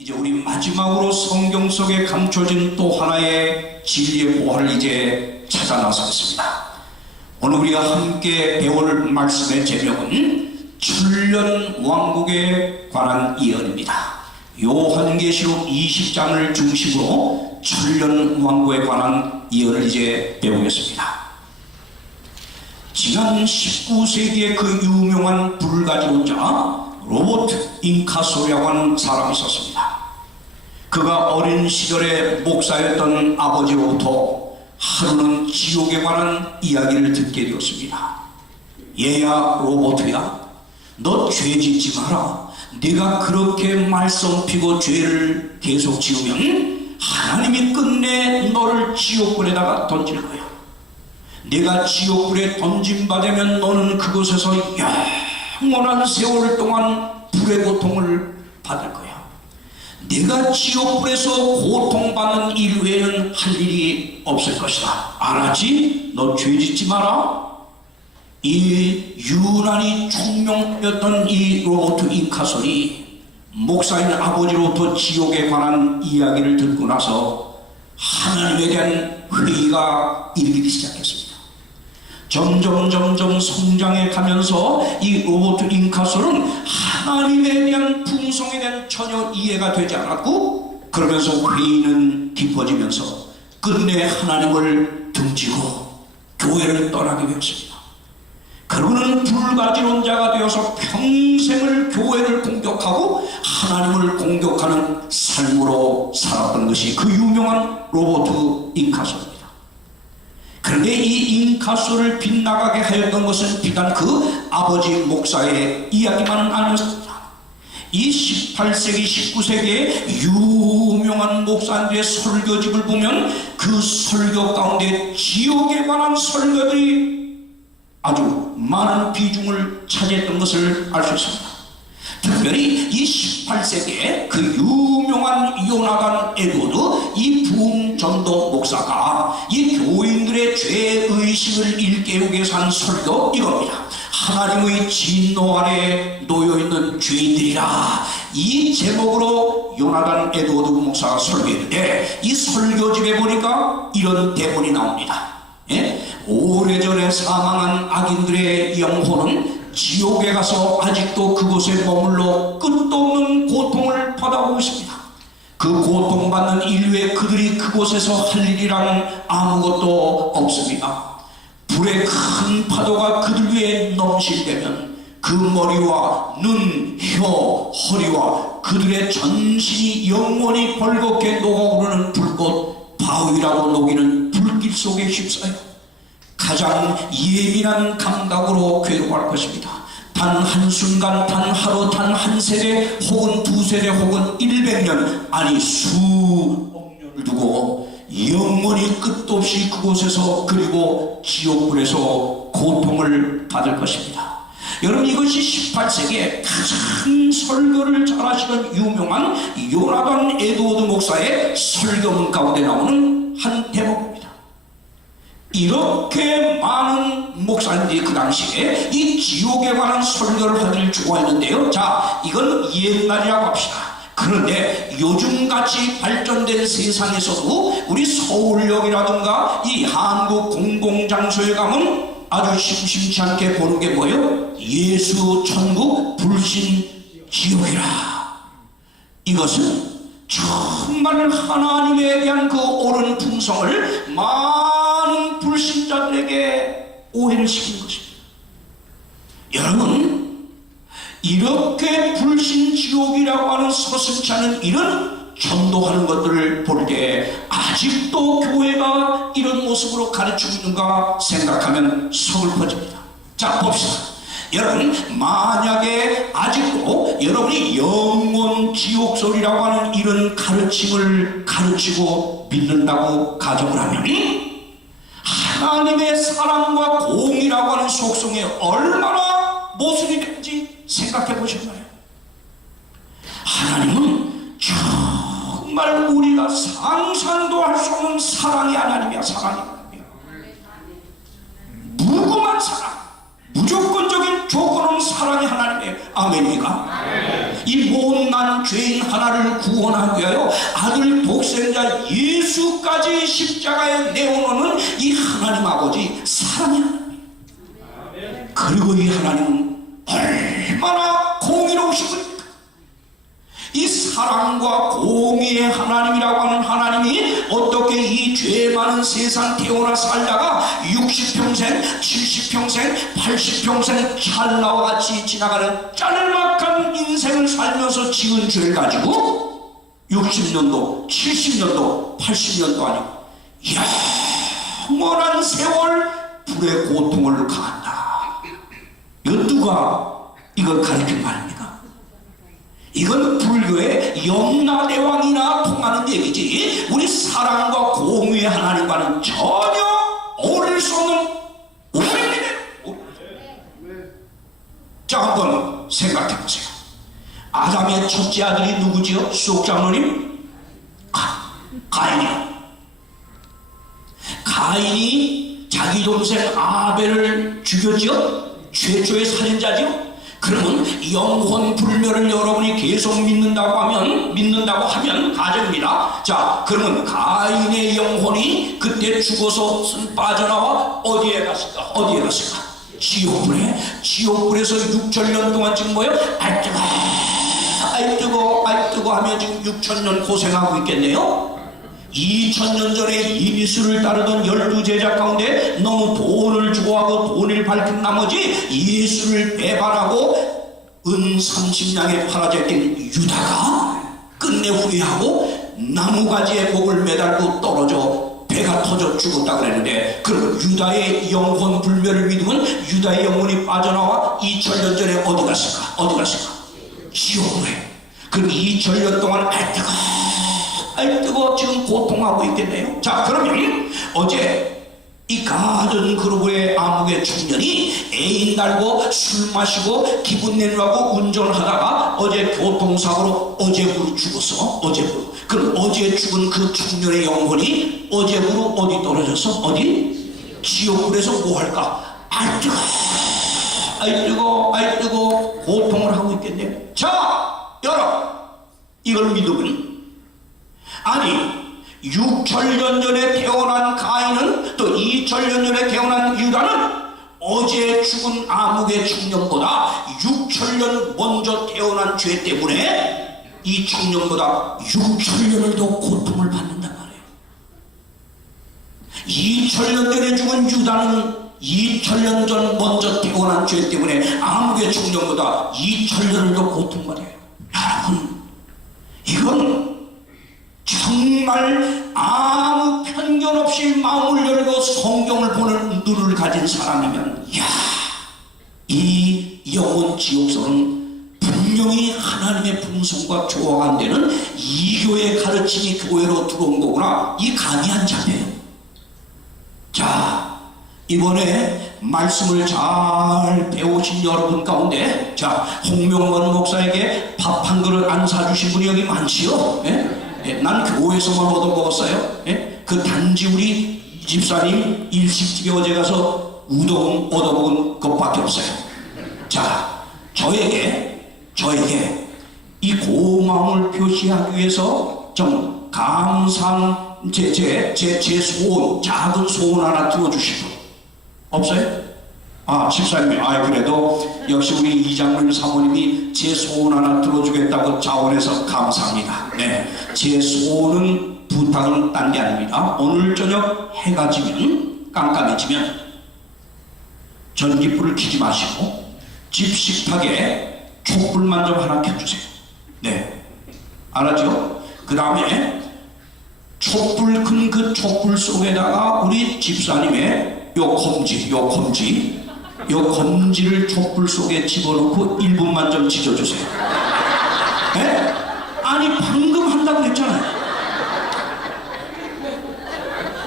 이제 우리 마지막으로 성경 속에 감춰진 또 하나의 진리의 보화를 이제 찾아 나서겠습니다. 오늘 우리가 함께 배울 말씀의 제목은 출현 왕국에 관한 예언입니다. 요한계시록 20장을 중심으로 출현 왕국에 관한 예언을 이제 배우겠습니다. 지난 19세기에 그 유명한 불가지론자 로버트 잉카소라고 하는 사람이 있었습니다. 그가 어린 시절에 목사였던 아버지로부터 하루는 지옥에 관한 이야기를 듣게 되었습니다. 얘야 로버트야, 너 죄 짓지 마라. 네가 그렇게 말썽 피고 죄를 계속 지으면 하나님이 끝내 너를 지옥불에다가 던질 거야. 네가 지옥불에 던짐받으면 너는 그곳에서 영원한 세월 동안 불의 고통을 받을 거야. 네가 지옥불에서 고통받는 일 외에는 할 일이 없을 것이다. 알았지? 너 죄 짓지 마라. 이 유난히 총명했던 이 로버트 잉카솔이 목사인 아버지로부터 지옥에 관한 이야기를 듣고 나서 하나님에 대한 회의가 일기 시작했습니다. 점점 성장해 가면서 이 로버트 잉카솔은 하나님에 대한 풍성에 대한 전혀 이해가 되지 않았고, 그러면서 회의는 깊어지면서 끝내 하나님을 등지고 교회를 떠나게 되었습니다. 그러고는 불가지론자가 되어서 평생을 교회를 공격하고 하나님을 공격하는 삶으로 살았던 것이 그 유명한 로버트 잉카솔입니다. 그런데 이 잉카솔을 빗나가게 하였던 것은 비단 그 아버지 목사의 이야기만은 아니었습니다. 이 18세기 19세기의 유명한 목사님들의 설교집을 보면 그 설교 가운데 지옥에 관한 설교들이 아주 많은 비중을 차지했던 것을 알 수 있습니다. 특별히 이 18세기에 그 유명한 요나단 에드워드 이 부흥전도 목사가 이 교인들의 죄의식을 일깨우기 위해서 한 설교 이겁니다. 하나님의 진노 아래 놓여있는 죄인들이라, 이 제목으로 요나단 에드워드 목사가 설교했는데, 이 설교집에 보니까 이런 대본이 나옵니다. 오래전에 사망한 악인들의 영혼은 지옥에 가서 아직도 그곳에 머물러 끝도 없는 고통을 받아오고 있습니다. 그 고통받는 인류에 그들이 그곳에서 할 일이란 아무것도 없습니다. 불의 큰 파도가 그들 위에 넘실대면 그 머리와 눈, 혀, 허리와 그들의 전신이 영원히 벌겋게 녹아오르는 불꽃 바위라고 녹이는 불길 속에 휩싸여 가장 예민한 감각으로 괴로워할 것입니다. 단 한순간, 단 하루, 단 한 세대 혹은 두 세대 혹은 100년 아니 수억 년을 두고 영원히 끝도 없이 그곳에서, 그리고 지옥불에서 고통을 받을 것입니다. 여러분, 이것이 18세기에 가장 설교를 잘하시는 유명한 요나단 에드워드 목사의 설교문 가운데 나오는 한 대목입니다. 이렇게 많은 목사님들이 그 당시에 이 지옥에 관한 설교를 하기를 좋아했는데요. 자, 이건 옛날이라고 합시다. 그런데 요즘같이 발전된 세상에서도 우리 서울역이라든가 이 한국 공공장소에 가면 아주 심심치 않게 보는 게 뭐예요? 예수 천국 불신 지옥이라. 이것은 정말 하나님에 대한 그 옳은 풍성을 많은 불신자들에게 오해를 시킨 것입니다. 여러분, 이렇게 불신지옥이라고 하는 서슴지 않은 이런 전도하는 것들을 볼 때 아직도 교회가 이런 모습으로 가르치고 있는가 생각하면 서글퍼집니다. 자, 봅시다. 여러분, 만약에 아직도 여러분이 영원 지옥설이라고 하는 이런 가르침을 가르치고 믿는다고 가정을 하면 하나님의 사랑과 공의라고 하는 속성에 얼마나 모순이 되는지 생각해 보셨나요? 하나님은 정말 우리가 상상도 할 수 없는 사랑의 하나님이야. 사랑의 하나님이야. 무궁한 사랑, 무조건적인 조건 없는 사랑. 사랑의 하나님이에요. 아멘입니까? 이 못난 죄인 하나를 구원하기 위하여 아들 독생자 예수까지 십자가에 내어놓는 이 하나님 아버지 사랑의 하나님. 그리고 이 하나님은 얼마나 공의로우신 분입니까? 이 사랑과 공의의 하나님이라고 하는 하나님이 어떻게 이 죄 많은 세상 태어나 살다가 60평생, 70평생, 80평생 찰나와 같이 지나가는 짤막한 인생을 살면서 지은 죄를 가지고 60년도, 70년도, 80년도 아니고 영원한 세월 불의 고통을 가한다. 이거 누가 이걸 가르친 말입니까? 이건 불교의 염라대왕이나 통하는 얘기지 우리 사랑과 공의의 하나님과는 전혀 어울릴 수 없는 오해입니다. 자, 한번 생각해 보세요. 아담의 첫째 아들이 누구지요? 수옥 장로님? 가인이요. 가인이 자기 동생 아벨을 죽였지요? 최초의 살인자지요? 그러면 영혼 불멸을 여러분이 계속 믿는다고 하면 가정입니다. 자, 그러면 가인의 영혼이 그때 죽어서 빠져나와 어디에 갔을까? 어디에 갔을까? 지옥불에. 지옥불에서 6천년 동안 지금 뭐예요? 아이 뜨거 하며 지금 6천년 고생하고 있겠네요. 2000년 전에 예수를 따르던 12제자 가운데 너무 돈을 좋아하고 돈을 밝힌 나머지 예수를 배반하고 은 30냥에 팔아졌던 유다가 끝내 후회하고 나무가지에 목을 매달고 떨어져 배가 터져 죽었다 그랬는데, 그럼 유다의 영혼 불멸을 믿으면 유다의 영혼이 빠져나와 2000년 전에 어디 갔을까? 어디 갔을까? 지옥에. 그럼 2000년 동안 아이 뜨거 지금 고통하고 있겠네요. 자, 그러면 어제 이 가든 그루브의 암흑의 청년이 애인 달고 술 마시고 기분 내려고 운전하다가 어제 교통사고로 어제부로 죽었어. 어제부로. 그럼 어제 죽은 그 청년의 영혼이 어제부로 어디 떨어졌어? 어디? 지옥불에서 뭐 할까? 아이 뜨거 고통을 하고 있겠네요. 자, 여러분, 이걸 믿으면, 아니 6천년 전에 태어난 가인은 또 2000년 전에 태어난 유다는 어제 죽은 암흑의 청년보다 6000년 먼저 태어난 죄 때문에 이 청년보다 6000년을 더 고통을 받는단 말이에요. 2000년 전에 죽은 유다는 2000년 전 먼저 태어난 죄 때문에 암흑의 청년보다 2000년을 더 고통받아요. 여러분, 이건 정말 아무 편견 없이 마음을 열고 성경을 보는 눈을 가진 사람이면, 이 영혼 지옥설은 분명히 하나님의 풍성과 조화가 안 되는 이교의 가르침이 교회로 들어온 거구나. 이 감이 안 잡혀요. 자, 이번에 말씀을 잘 배우신 여러분 가운데, 자, 홍명건 목사에게 밥 한 그릇 안 사주신 분이 여기 많지요? 난 교회에서만 얻어먹었어요. 그 단지 우리 집사님 일식집에 어제 가서 우동 얻어먹은 것밖에 없어요. 자, 저에게 이 고마움을 표시하기 위해서 좀 감사한 제 소원, 작은 소원 하나 들어주실 분 없어요? 집사님이, 그래도 역시 우리 이장님 사모님이 제 소원 하나 들어주겠다고 자원해서 감사합니다. 네, 제 소원은, 부탁은 딴 게 아닙니다. 오늘 저녁 해가 지면, 깜깜해지면 전기불을 켜지 마시고 집 식탁에 촛불만 좀 하나 켜주세요. 네, 알았죠? 그 다음에 촛불, 큰 그 촛불 속에다가 우리 집사님의 요 검지를 촛불 속에 집어넣고 1분만 좀 지져주세요. 네? 아니, 방금 한다고 했잖아요.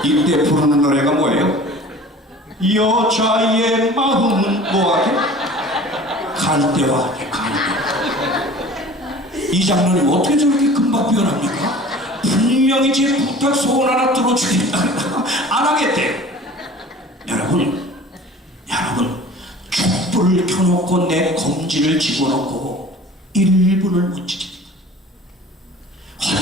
이때 부르는 노래가 뭐예요? 여자의 마음은 뭐하게? 갈 때와 갈 때. 이 장로님 어떻게 저렇게 금방 표현합니까? 분명히 제 부탁 소원 하나 들어주겠다 안 하겠대요. 여러분, 촛불을 불을 켜놓고 내 검지를 집어넣고 1분을 못 지킵니다.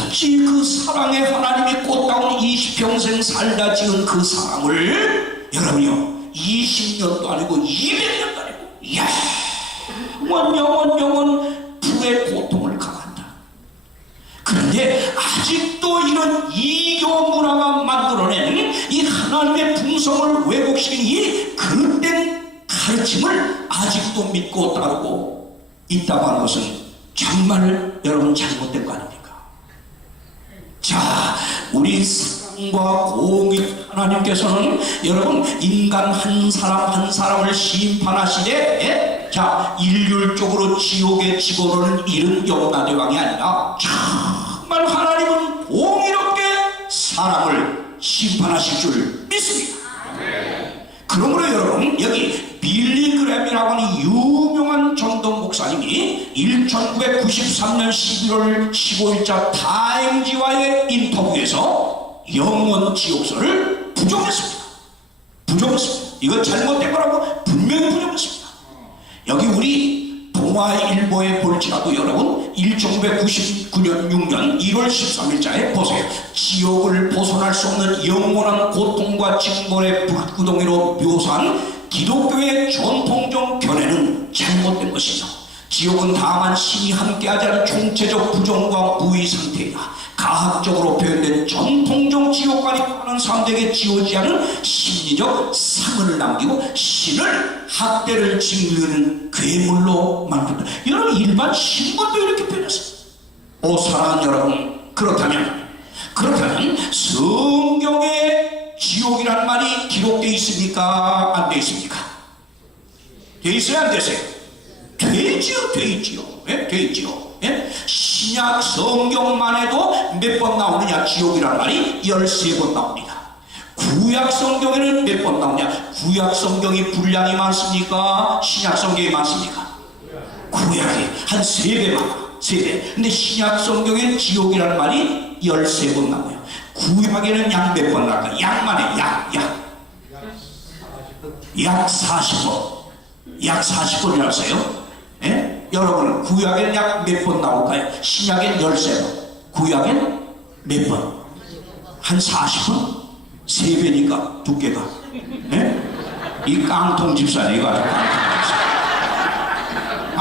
어찌 그 사랑의 하나님이 꽃다운 20평생 살다 지은 그 사랑을 여러분이요 20년도 아니고 200년도 아니고 영원 불의 고통을 강한다. 그런데 아직도 이런 이교 문화가 만들어낸 이 하나님의 풍성을 왜곡시킨 이 그릇된 가르침을 아직도 믿고 따르고 있다고 하는 것은 정말 여러분 잘못된 거 아닙니까? 자, 우리 사랑과 공의 하나님께서는 여러분 인간 한 사람 한 사람을 심판하시되 자, 일률적으로 지옥에 집어넣는 일은 영나대왕이 아니라 정말 하나님은 공의롭게 사람을 심판하실 줄 믿습니다. 그러므로 여러분 여기 빌리그램이라고 하는 유명한 전도 목사님이 1993년 11월 15일자 타임지와의 인터뷰에서 영원 지옥설을 부정했습니다. 이건 잘못된 거라고 분명히 부정했습니다. 여기 우리 동아일보에 볼지라도 여러분 1999년 6년 1월 13일자에 보세요. 지옥을 벗어날 수 없는 영원한 고통과 징벌의 불구덩이로 묘사한 기독교의 전통적 견해는 잘못된 것이죠. 지옥은 다만 신이 함께하지 않은 총체적 부정과 무의 상태이다. 가학적으로 표현된 전통적 지옥관이 하는 사람들에게 지어지지 않은 심리적 상흔을 남기고 신을 학대를 짓는 괴물로 만든다. 여러분 일반 신문도 이렇게 표현했어요. 사랑하는 여러분, 그렇다면 성경에 지옥이란 말이 기록되어 있습니까? 안 되어 있습니까? 되어 있어요? 안 되세요? 되어있지요. 예? 되어있지요. 예? 신약 성경만 해도 몇 번 나오느냐? 지옥이란 말이 13번 나옵니다. 구약 성경에는 몇 번 나오냐? 구약 성경이 분량이 많습니까? 신약 성경이 많습니까? 구약이 한 3배 많아. 3배. 근데 신약 성경엔 지옥이란 말이 13번 나와요. 구약에는 약 몇 번 나올까? 약만 해. 약 40번. 약 40번이라고 했어요. 예? 여러분 구약에는 약 몇 번 나올까요? 신약엔 13번. 구약엔 몇 번? 한 40번? 3배니까 두께가. 예? 이 깡통 집사네 이거 아주 깡통 집사.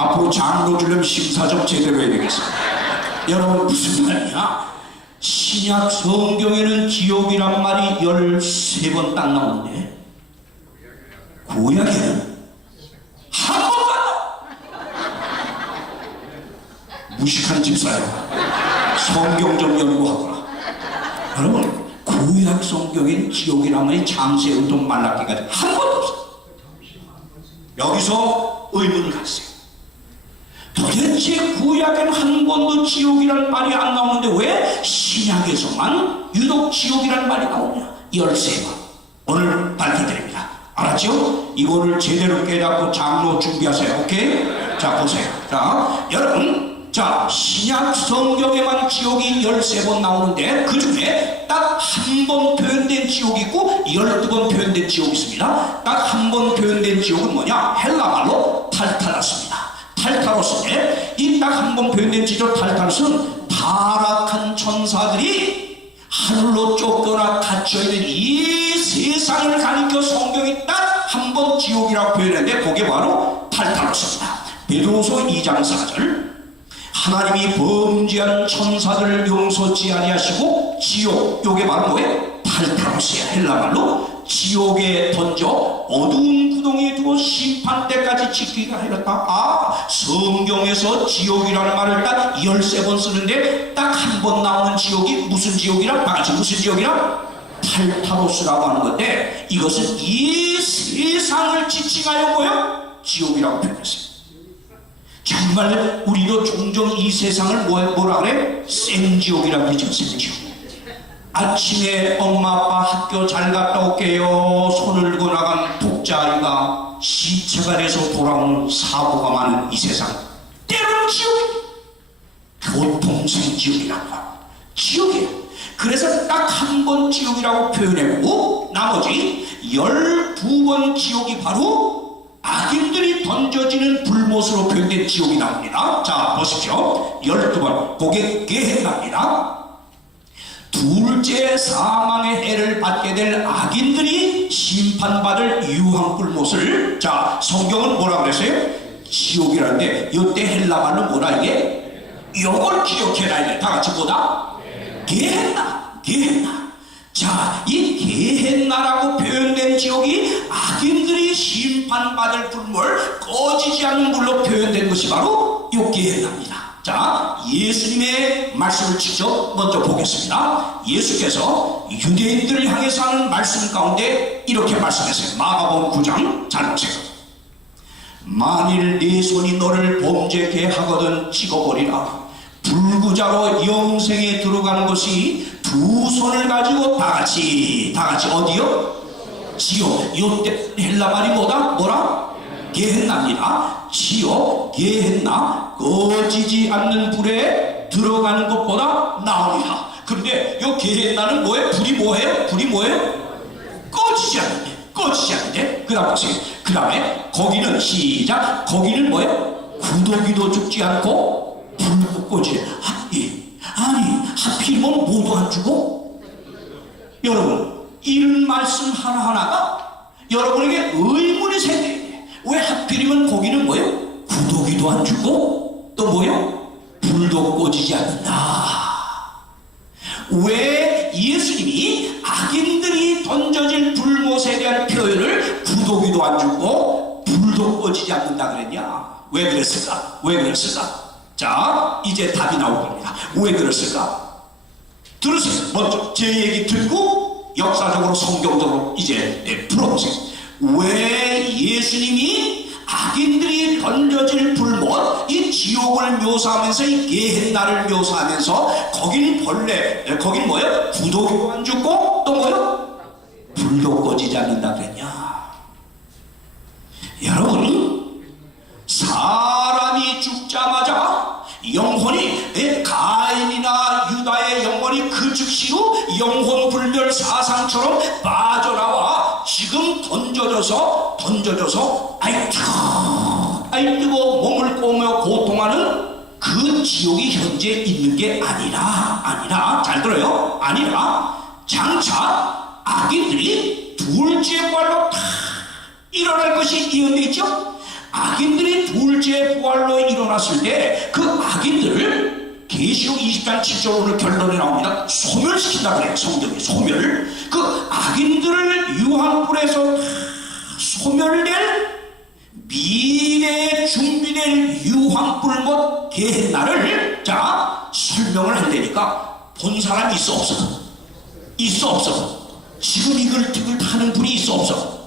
앞으로 장로 주려면 심사 좀 제대로 해야 되겠어. 여러분 무슨 말이야? 신약 성경에는 지옥이란 말이 13번 딱 나오는데 구약에는 한 번도 안 나와. 무식한 집사예요. 성경 좀 연구하거라. 여러분 구약 성경엔 지옥이란 말이 장세부터 말라기까지 한 번도 없어. 여기서 의문을 갖습니다. 도대체 구약에는 한 번도 지옥이란 말이 안 나오는데 왜 신약에서만 유독 지옥이란 말이 나오냐? 13번. 오늘 밝혀드립니다. 알았죠? 이거를 제대로 깨닫고 장로 준비하세요. 오케이? 자 보세요. 자 여러분, 자 신약 성경에만 지옥이 13번 나오는데 그 중에 딱 한 번 표현된 지옥이 있고 12번 표현된 지옥이 있습니다. 딱 한 번 표현된 지옥은 뭐냐? 헬라말로 탈타라스입니다. 탈타로스인데 이 딱 한 번 표현된 지적 탈타로스는 타락한 천사들이 하늘로 쫓겨나 갇혀있는 이 세상을 가리켜 성경이 딱 한 번 지옥이라고 표현했는데 그게 바로 탈타로스입니다. 베드로서 2장 4절 하나님이 범죄한 천사들을 용서치 아니하시고 지옥, 요게 바로 뭐예요? 탈타로스야. 헬라말로 지옥에 던져 어두운 구덩이에 두어 심판 때까지 지키기가 하였다. 성경에서 지옥이라는 말을 딱 13번 쓰는데 딱 한 번 나오는 지옥이 무슨 지옥이라? 다같이 무슨 지옥이라? 탈타로스라고 하는 건데 이것은 이 세상을 지칭하여 뭐요? 지옥이라고 표현했어요. 정말 우리도 종종 이 세상을 뭐라 그래? 생지옥이라고 그러죠. 생지옥. 아침에 엄마 아빠 학교 잘 갔다 올게요 손을 들고 나간 독자아이가 시체가 돼서 돌아오는 사고가 많은 이 세상, 때로는 지옥, 교통생지옥이라고 하고 지옥이에요. 그래서 딱 한 번 지옥이라고 표현했고 나머지 12번 지옥이 바로 악인들이 던져 불못으로 표현된 지옥이 나옵니다. 자, 보십시오. 12번 고개 게헨나입니다. 둘째 사망의 해를 받게 될 악인들이 심판받을 유황불못을, 자, 성경은 뭐라 그랬어요? 지옥이라는데 이때 헬라말로 뭐라 이게? 이걸 기억해놔야 돼. 다 같이 보다. 게헨나, 게헨나. 자, 이 게헨나라고 표현된 지옥이 악인들이 심판받을 불물, 꺼지지 않는 불로 표현된 것이 바로 이 게헨나입니다. 자, 예수님의 말씀을 직접 먼저 보겠습니다. 예수께서 유대인들을 향해서 하는 말씀 가운데 이렇게 말씀하세요. 마가복음 9장 잘 보세요. 만일 네 손이 너를 범죄케 하거든 찍어버리라. 불구자로 영생에 들어가는 것이 두 손을 가지고 다 같이 어디요? 지옥. 이때 헬라 말이 뭐라? 게헨나입니다. 지옥, 게헨나, 꺼지지 않는 불에 들어가는 것보다 나으리라. 그런데 이 게헨나는 뭐예요? 불이 뭐예요? 꺼지지 않는데. 그 다음 보세요. 그 다음에 거기는 시작. 거기는 뭐예요? 구더기도 죽지 않고 불도 꺼지지. 아니 하필이면 모두 안 죽어? 여러분, 이런 말씀 하나하나가 여러분에게 의문이 생겨요. 왜 하필이면 거기는 뭐예요? 구더기도 안 죽고 또 뭐예요? 불도 꺼지지 않는다. 왜 예수님이 악인들이 던져질 불못에 대한 표현을 구더기도 안 죽고 불도 꺼지지 않는다 그랬냐? 왜 그랬을까? 자, 이제 답이 나올 겁니다. 왜 그랬을까? 들으세요. 먼저 제 얘기 듣고 역사적으로 성경적으로 이제 풀어보세요. 왜 예수님이 악인들이 던져질 불못, 이 지옥을 묘사하면서 이 게헨나를 묘사하면서 거긴 뭐예요? 구더기도 안 죽고 또 뭐예요? 불도 꺼지지 않는다 그랬냐? 여러분, 사람이 죽자마자 영혼이 가인이나 유다의 영혼이 그 즉시로 영혼 불멸 사상처럼 빠져나와 지금 던져져서 아이 뜨거 몸을 꼬며 고통하는 그 지옥이 현재 있는 게 아니라 잘 들어요. 아니라 장차 악인들이 둘째 부활로 다 일어날 것이 예언되어 있죠. 악인들이 둘째 부활로 일어났을 때 그 악인들을 계시록 20장 7절 오늘 결론이 나옵니다. 소멸시킨다 그래요. 성경이 소멸. 그 악인들을 유황불에서 소멸될 미래에 준비될 유황불못 게헨나를 자 설명을 한다니까 본 사람이 있어 없어? 지금 이걸 타는 분이 있어 없어?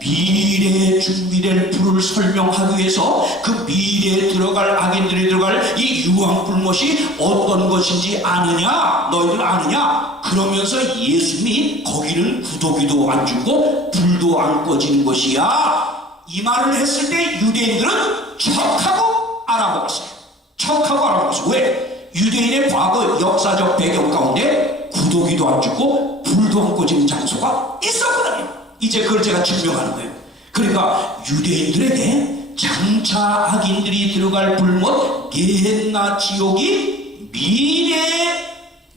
미래에 준비될 불을 설명하기 위해서 그 미래에 들어갈 악인들이 들어갈 이 유황불못이 어떤 것인지 아느냐? 너희들 아느냐? 그러면서 예수님이 거기는 구더기도 안 죽고 불도 안 꺼지는 것이야. 이 말을 했을 때 유대인들은 척하고 알아먹었어요. 왜? 유대인의 과거 역사적 배경 가운데 구더기도 안 죽고 불도 안 꺼지는 장소가 있었거든요. 이제 그걸 제가 증명하는 거예요. 그러니까 유대인들에게 장차 악인들이 들어갈 불못 게헨나 지옥이 미래에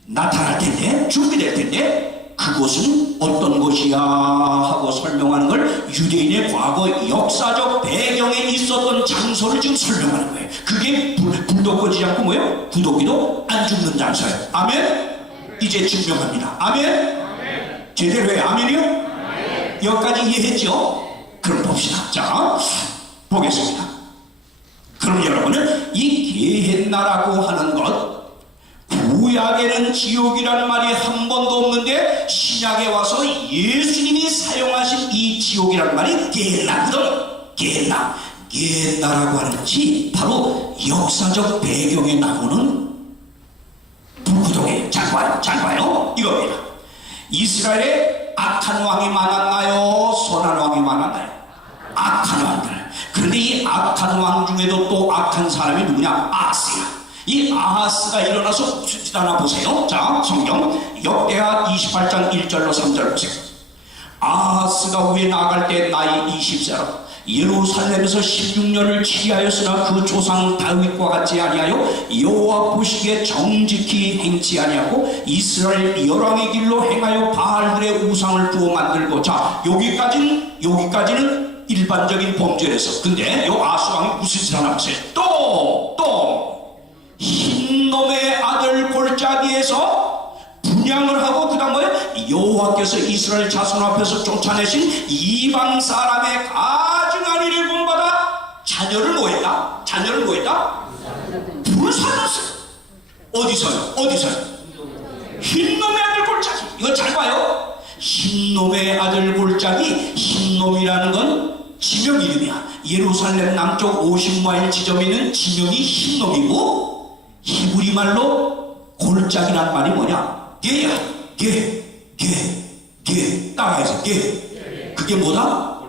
나타날 텐데, 준비될 텐데 그곳은 어떤 곳이야 하고 설명하는 걸 유대인의 과거 역사적 배경에 있었던 장소를 지금 설명하는 거예요. 그게 불도 꺼지지 않고 뭐예요? 구더기도 안 죽는 장소예요. 아멘? 이제 증명합니다. 아멘? 제대로 해요. 아멘이요? 여기까지 이해했죠? 그럼 봅시다. 자, 보겠습니다. 그럼 여러분은 이 게헨나라고 하는 것, 구약에는 지옥이라는 말이 한 번도 없는데 신약에 와서 예수님이 사용하신 이 지옥이라는 말이 게헨나거든. 게헨나라고 하는 것이 바로 역사적 배경에 나오는 불구덩이에요. 잘 봐요. 이겁니다. 이스라엘에 악한 왕이 많았나요? 선한 왕이 많았나요? 악한 왕들. 그런데 이 악한 왕 중에도 또 악한 사람이 누구냐? 아하스야. 이 아하스가 일어나서 무슨 짓 하나 보세요. 자, 성경 역대하 28장 1절로 3절 보세요. 아하스가 위에 나갈 때 나이 20세라 예루살렘에서 16년을 치리하였으나 그 조상 다윗과 같이 아니하여 여호와 보시기에 정직히 행치 아니하고 이스라엘 열왕의 길로 행하여 바알들의 우상을 부어 만들고. 자, 여기까지는 일반적인 범죄에서. 근데 요 아수왕이 무슨 짓을 하나 보세요. 또 흰놈의 아들 골짜기에서 분양을 하고, 그 다음 뭐예요? 여호와께서 이스라엘 자손 앞에서 쫓아내신 이방 사람의 가증한 일을 본받아 자녀를 뭐했다? 불살랐어요. 어디서요? 흰놈의 아들 골짜기. 이거 잘 봐요. 흰놈의 아들 골짜기. 흰놈이라는 건 지명 이름이야. 예루살렘 남쪽 50마일 지점에 있는 지명이 흰놈이고, 히브리 말로 골짜기란 말이 뭐냐? 개야. 개. 따라해서 개. 그게 뭐다?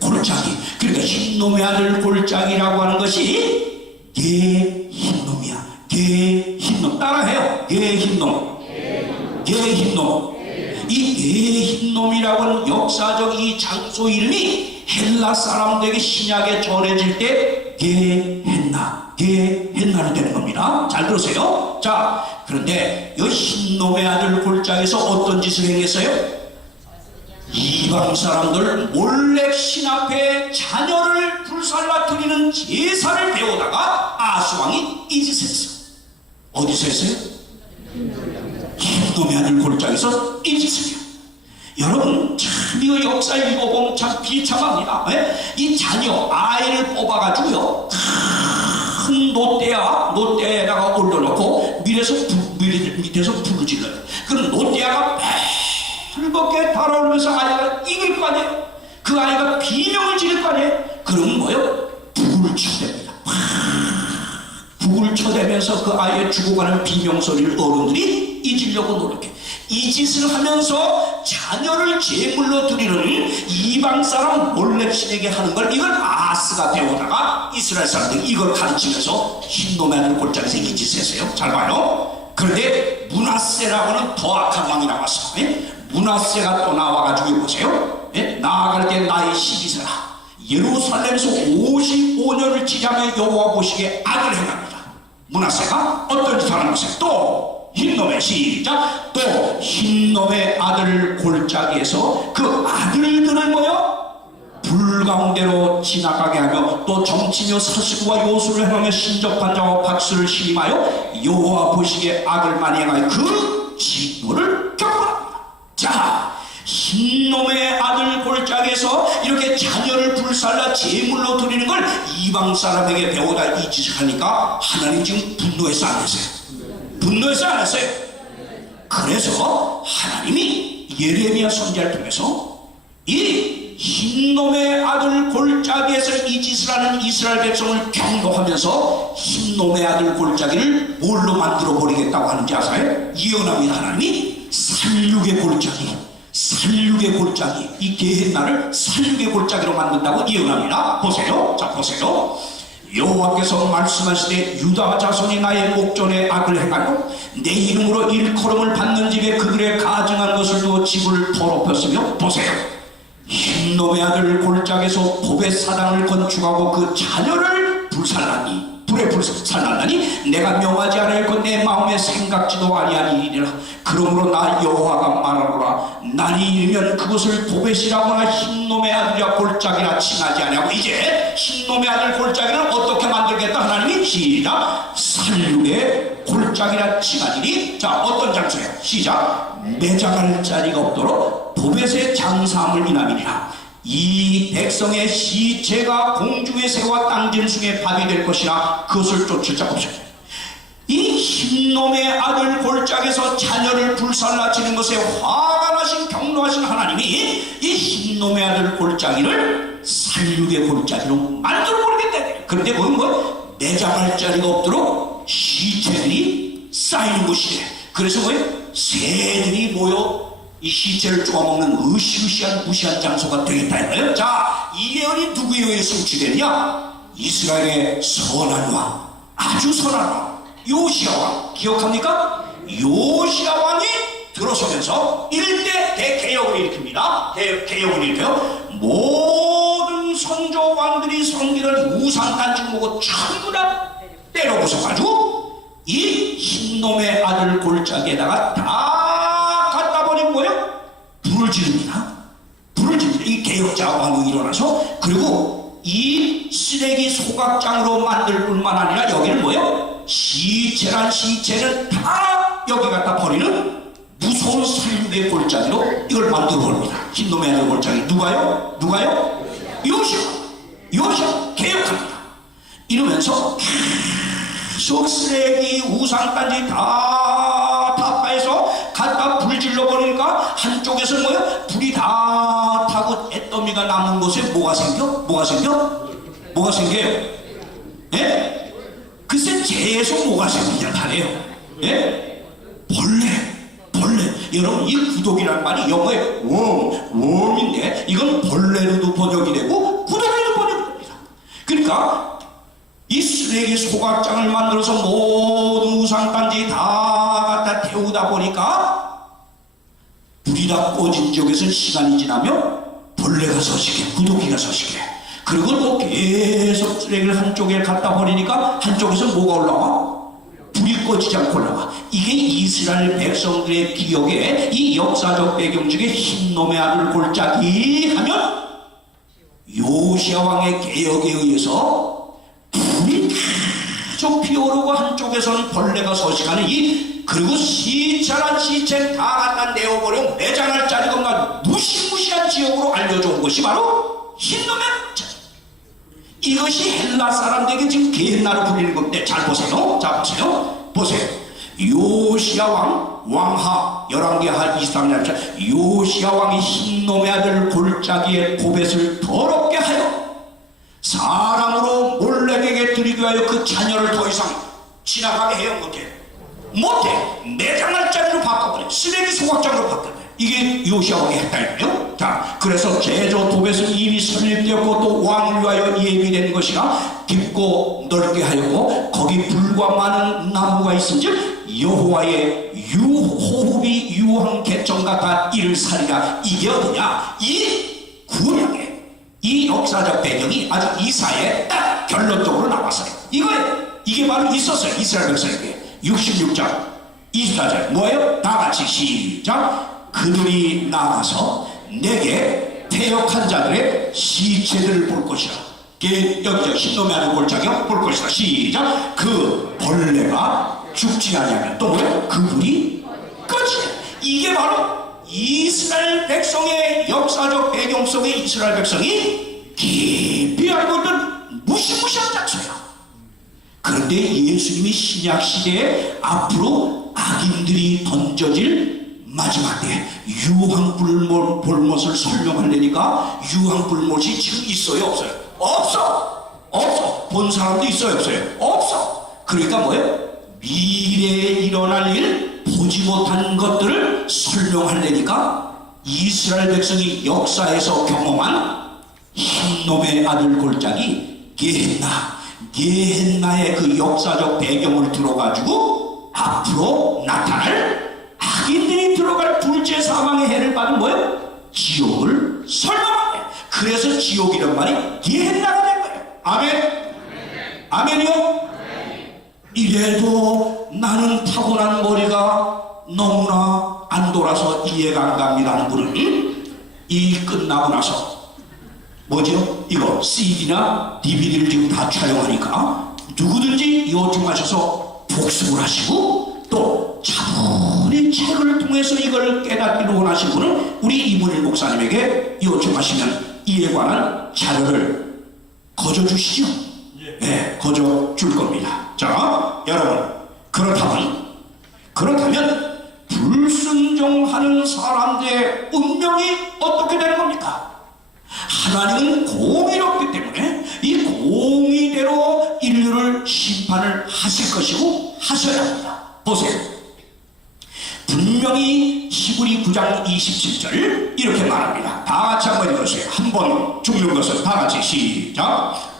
골짜기. 그러니까 흰놈의 아들 골짜기라고 하는 것이 개 흰놈이야. 개 흰놈. 따라해요. 개 흰놈. 이 개 흰놈이라고 하는 역사적 이 장소 이름이 헬라 사람들에게 신약에 전해질 때 게헨나로 되는 겁니다. 잘 들으세요. 자, 그런데 이 흰놈의 아들 골짜기에서 어떤 짓을 행했어요? 이방 사람들 몰래 신 앞에 자녀를 불살라 드리는 제사를 배우다가 아수왕이 이 짓을 했어. 어디서 했어요? 흰놈의 아들 골짜기에서 이 짓을 해요. 여러분, 참 이 역사 읽어보면 참 비참합니다. 이 자녀 아이를 뽑아가지고요, 큰 노대에다가 올려놓고 밑에서 불을 질러요. 그럼 노대야가 즐겁게 달아오면서 아이가 이길 거 아니에요. 그 아이가 비명을 지를 거 아니에요. 그러면 뭐예요? 북을 쳐댑니다. 북을 쳐대면서 그 아이의 죽어가는 비명소리를 어른들이 잊으려고 노력해. 이 짓을 하면서 자녀를 제물로 드리는 이방 사람 몰래 신에게 하는 걸, 이걸 아스가 배우다가 이스라엘 사람들이 이걸 가르치면서 흰놈의 아들 골짜기에서 이 짓을 했어요. 잘 봐요. 그런데 므낫세라고는 더 악한 왕이 나왔어. 므낫세가 또 나와가지고 보세요. 나아갈 때 나이 12세라 예루살렘에서 55년을 지자며 여호와 보시기에 악을 행합니다. 므낫세가 어떤 짓을 하는 것이에요? 또 흰놈의 시작. 또 흰놈의 아들 골짜기에서 그 아들들을 뭐요? 불 가운데로 지나가게 하며 또 정치녀 사시구와 요술을 행하며 신접한 자와 박수를 시임하여 여호와 보시기에 악을 많이 행하여 그 진노를 겪어납니다. 자, 흰놈의 아들 골짜기에서 이렇게 자녀를 불살라 제물로 드리는 걸 이방 사람에게 배우다 이 짓을 하니까 하나님 지금 분노해서 안 했어요. 분노해서 안 했어요. 그래서 하나님이 예레미야 선지자를 통해서 이 흰놈의 아들 골짜기에서 이 짓을 하는 이스라엘 백성을 경고하면서 흰놈의 아들 골짜기를 뭘로 만들어 버리겠다고 하는지 아세요? 예언합니다. 하나님이 살육의 골짜기, 이 게헨나를 살육의 골짜기로 만든다고 예언합니다. 보세요. 자, 보세요. 여호와께서 말씀하시되 유다 자손이 나의 목전에 악을 행하여 내 이름으로 일컬음을 받는 집에 그들의 가증한 것을 두어 집을 더럽혔으며, 보세요. 흰놈의 아들 골짜기에서 보벳 사당을 건축하고 그 자녀를 불에 불살랐나니 내가 명하지 아니하였고 내 마음에 생각지도 아니한 일이라. 그러므로 나 여호와가 말하노라. 날이 이르면 그것을 보벳이라거나 흰놈의 아들이라 골짜기라 칭하지 아니하고. 이제 흰놈의 아들 골짜기는 어떻게 만들겠다? 하나님이 시작. 살육의 골짜기라 칭하니니. 자, 어떤 장소예요? 시작. 매장할 자리가 없도록 보벳의 장사함을 인함이니라. 이 백성의 시체가 공중의 새와 땅짐승의 밥이 될 것이라 그것을 쫓을 자가 없어요. 이 흰놈의 아들 골짜기에서 자녀를 불살라치는 것에 화가 나신 경노하신 하나님이 이 흰놈의 아들 골짜기를 살육의 골짜기로 만들어버리겠다. 그런데 거기 뭐 내장할 자리가 없도록 시체들이 쌓이는 곳이래. 그래서 뭐예요? 새들이 모여 이 시체를 쪼아먹는 으시으시한 무시한 장소가 되겠다 이거예요. 자, 이 예언이 누구에 의해서 성취되느냐? 이스라엘의 선한 왕, 아주 선한 왕 요시야 왕, 기억합니까? 요시야 왕이 들어서면서 일대 대개혁을 일으킵니다. 대개혁을 일으켜요. 모든 모든 선조왕들이 섬기는 우상단지 보고 전부 다 때려부숴가지고 이 흰놈의 아들 골짜기에다가 다 갖다 버린 거예요. 불을 지릅니다. 불을 지릅니다. 이 개혁자 왕이 일어나서, 그리고 이 쓰레기 소각장으로 만들 뿐만 아니라 여기는 뭐예요? 시체란 시체는 다 여기 갖다 버리는 무서운 삶의 골짜기로 이걸 만들어 버립니다. 흰놈의 아들 골짜기. 누가요? 요시아 개혁합니다. 이러면서 계속 쓰레기 우상단지 다 타파해서 갖다 불 질러 버리니까 한쪽에서 뭐야? 불이 다 타고 애더미가 남은 곳에 뭐가 생겨요? 예? 글쎄 계속 뭐가 생기냐 하네요. 예? 벌레. 여러분, 이 구독이란 말이 영어의 웜인데 이건 벌레로도 번역이 되고 구독으로도 번역이 됩니다. 그러니까 이 쓰레기 소각장을 만들어서 모든 우상단지 다 갖다 태우다 보니까 불이 다 꺼진 지역에서 시간이 지나면 벌레가 서식해, 구더기가 서식해. 그리고 또 계속 쓰레기를 한쪽에 갖다 버리니까 한쪽에서 뭐가 올라와? 불이 꺼지지 않고 올라와. 이게 이스라엘 백성들의 기억에 이 역사적 배경 중에 흰놈의 아들 골짜기 하면 요시아 왕의 개혁에 의해서 불이 계속 피어오르고 한쪽에서는 벌레가 서식하는 그리고 시체란 시체 다 갖다 내어버려 매장할 자리가 없는 무시무시한 지역으로 알려준 것이 바로 흰놈의 골짜기. 이것이 헬라 사람들에게 지금 게헨나로 불리는 건데, 잘 보세요. 보세요. 요시아 왕하 열왕기하 23장 요시아 왕이 흰놈의 아들 골짜기의 고벳을 더럽게 하여 사람으로 몰렉에게 드리기 위하여 그 자녀를 더 이상 지나가게 해요. 못해. 매장할 자리로 바꿔버려. 쓰레기 소각장으로 바꿔버려. 이게 요시아 왕이 했다 이거예요. 자, 그래서 제조 도벳은 이미 설립되었고 또 왕을 위하여 예비된 것이라 깊고 넓게 하였고 거기 불과 많은 나무가 있은즉 여호와의 호흡이 유황 개정 같아 이를 살리라. 이게 어디냐? 이 구약의 이 역사적 배경이 아주 이사에 딱 결론적으로 나왔어요. 이게 바로 있었어요. 이스라엘 백성에게 66장 24절 뭐예요? 다 같이 시작. 그들이 나가서 내게 퇴역한 자들의 시체들을 볼 것이라. 여기서 흰놈의 아들 골짜기가 볼 것이다. 시작. 그 벌레가 죽지 아니하면 또 뭐예요? 그 불이 꺼지네. 이게 바로 이스라엘 백성의 역사적 배경 속에 이스라엘 백성이 깊이 알고 있는 무시무시한 장소야. 그런데 예수님이 신약시대에 앞으로 악인들이 던져질 마지막 때 유황불못을 설명하려니까 유황불못이 지금 있어요? 없어요? 없어. 본 사람도 있어요? 없어. 그러니까 뭐예요? 미래에 일어날 일, 보지 못한 것들을 설명하려니까 이스라엘 백성이 역사에서 경험한 흰놈의 아들 골짜기 게헨나의 그 역사적 배경을 들어가지고 앞으로 나타날 악인들이 들어갈 불제 사망의 해를 받은 뭐예요? 지옥을 설명한 거예요. 그래서 지옥이란 말이 게헨나가 된 거예요. 아멘이요? 이래도 나는 타고난 머리가 너무나 안 돌아서 이해가 안 갑니다는 분은 이 끝나고 나서 뭐죠? 이거 CD나 DVD를 지금 다 촬영하니까 누구든지 요청하셔서 복습을 하시고 또 차분히 책을 통해서 이걸 깨닫기를 원하시는 분은 우리 이문일 목사님에게 요청하시면 이에 관한 자료를 거저 주시죠. 네, 거저 줄 겁니다. 자, 여러분, 그렇다면 불순종하는 사람들의 운명이 어떻게 되는 겁니까? 하나님은 공의롭기 때문에 이 공의대로 인류를 심판을 하실 것이고 하셔야 합니다. 보세요. 분명히 히브리 9장 27절 이렇게 말합니다. 다 같이 한번 읽으세요. 한 번 죽는 것을 다 같이 시작.